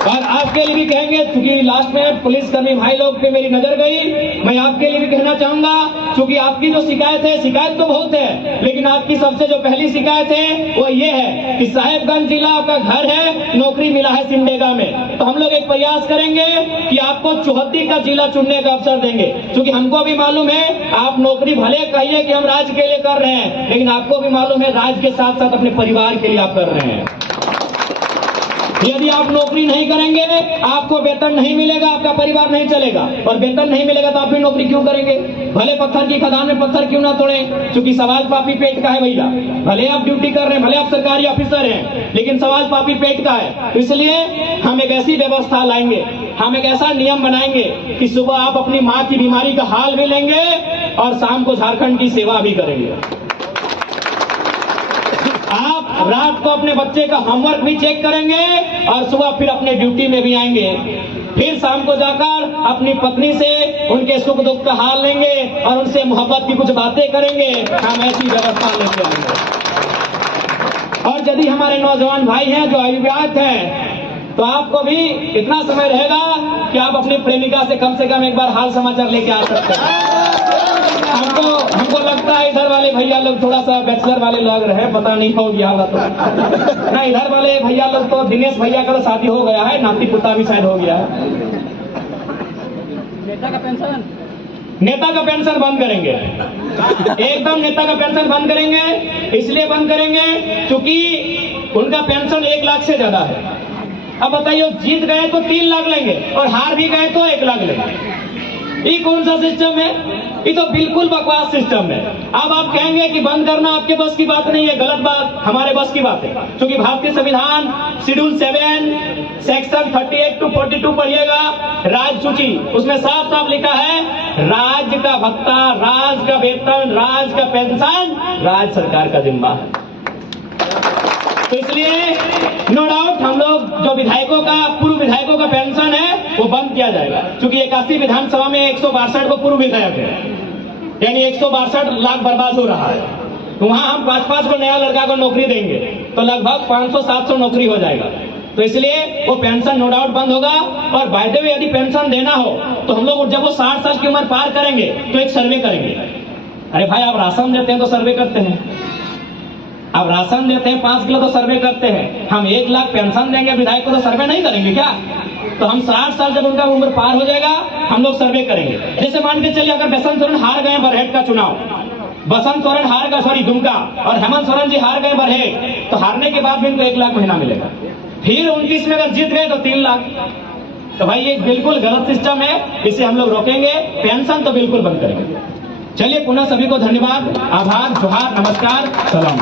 और आपके लिए भी कहेंगे, क्योंकि लास्ट में पुलिसकर्मी भाई लोग पे मेरी नजर गई, मैं आपके लिए भी कहना चाहूंगा, क्योंकि आपकी जो शिकायत है, शिकायत तो बहुत है, लेकिन आपकी सबसे जो पहली शिकायत है वो ये है कि साहेबगंज जिला आपका घर है, नौकरी मिला है सिमडेगा में। तो हम लोग एक प्रयास करेंगे कि आपको चौहद्दी का जिला चुनने का अवसर देंगे, क्योंकि हमको भी मालूम है आप नौकरी भले कहिए कि हम राज्य के लिए कर रहे हैं, लेकिन आपको भी मालूम है राज्य के साथ साथ अपने परिवार के लिए आप कर रहे हैं। यदि आप नौकरी नहीं करेंगे, आपको वेतन नहीं मिलेगा, आपका परिवार नहीं चलेगा, और वेतन नहीं मिलेगा तो आप भी नौकरी क्यों करेंगे? भले पत्थर की खदान में पत्थर क्यों ना तोड़े, क्योंकि सवाल पापी पेट का है भैया। भले आप ड्यूटी कर रहे हैं, भले आप सरकारी ऑफिसर हैं, लेकिन सवाल पापी पेट का है। इसलिए हम एक ऐसी व्यवस्था लाएंगे, हम एक ऐसा नियम बनाएंगे कि सुबह आप अपनी माँ की बीमारी का हाल भी लेंगे और शाम को झारखंड की सेवा भी करेंगे। आप रात को अपने बच्चे का होमवर्क भी चेक करेंगे और सुबह फिर अपने ड्यूटी में भी आएंगे, फिर शाम को जाकर अपनी पत्नी से उनके सुख दुख का हाल लेंगे और उनसे मोहब्बत की कुछ बातें करेंगे। हम ऐसी व्यवस्था लेते हैं। और यदि हमारे नौजवान भाई हैं जो अविवाहित हैं, तो आपको भी इतना समय रहेगा कि आप अपनी प्रेमिका से कम एक बार हाल समाचार लेके आ सकते हैं। हमको लगता है इधर वाले भैया लोग थोड़ा सा बैचलर वाले लग रहे हैं, पता नहीं हो गया होगा तो ना। इधर वाले भैया लोग तो दिनेश भैया का तो शादी हो गया है, नाती पुता भी शायद हो गया है। नेता का पेंशन बंद करेंगे, एकदम नेता का पेंशन बंद करेंगे। इसलिए बंद करेंगे क्योंकि उनका पेंशन 1 लाख से ज्यादा है। अब बताइए, जीत गए तो 3 लाख लेंगे और हार भी गए तो 1 लाख लेंगे। ये कौन सा सिस्टम है? ये तो बिल्कुल बकवास सिस्टम है। अब आप कहेंगे कि बंद करना आपके बस की बात नहीं है, गलत बात, हमारे बस की बात है। क्योंकि भारतीय संविधान शेड्यूल 7 सेक्शन 38 to 42 पढ़िएगा, राज्य सूची, उसमें साफ साफ लिखा है राज्य का भत्ता, राज्य का वेतन, राज्य का पेंशन राज्य सरकार का जिम्मा है। तो इसलिए नो डाउट हम लोग जो विधायकों का, पूर्व विधायकों का पेंशन है वो बंद किया जाएगा। क्योंकि 81 विधानसभा में 162 को पूर्व विधायक है, यानी 162 लाख बर्बाद हो रहा है। तो वहां हम 5-5 को नया लड़का को नौकरी देंगे तो लगभग 500-700 नौकरी हो जाएगा। तो इसलिए वो पेंशन नो डाउट बंद होगा। और बाय द वे, यदि पेंशन देना हो तो हम लोग जब वो 60 साल की उम्र पार करेंगे तो एक सर्वे करेंगे। अरे भाई, आप राशन देते हैं तो सर्वे करते हैं, आप राशन देते हैं 5 किलो तो सर्वे करते हैं। हम 1 लाख पेंशन देंगे विधायक को तो सर्वे नहीं करेंगे क्या? तो हम 60 साल जब उनका उम्र पार हो जाएगा हम लोग सर्वे करेंगे। जैसे मान के चलिए, अगर बसंत सोरेन हार गए बरहेट का चुनाव, बसंत सोरेन हार गए दुमका, और हेमंत सोरेन जी हार गए बरहेट, तो हारने के बाद भी इनको 1 लाख महीना मिलेगा। फिर 29 में अगर जीत गए तो 3 लाख। तो भाई ये बिल्कुल गलत सिस्टम है, इसे हम लोग रोकेंगे। पेंशन तो बिल्कुल बंद करेंगे। चलिए, पुनः सभी को धन्यवाद, आभार, जोहार, नमस्कार, सलाम।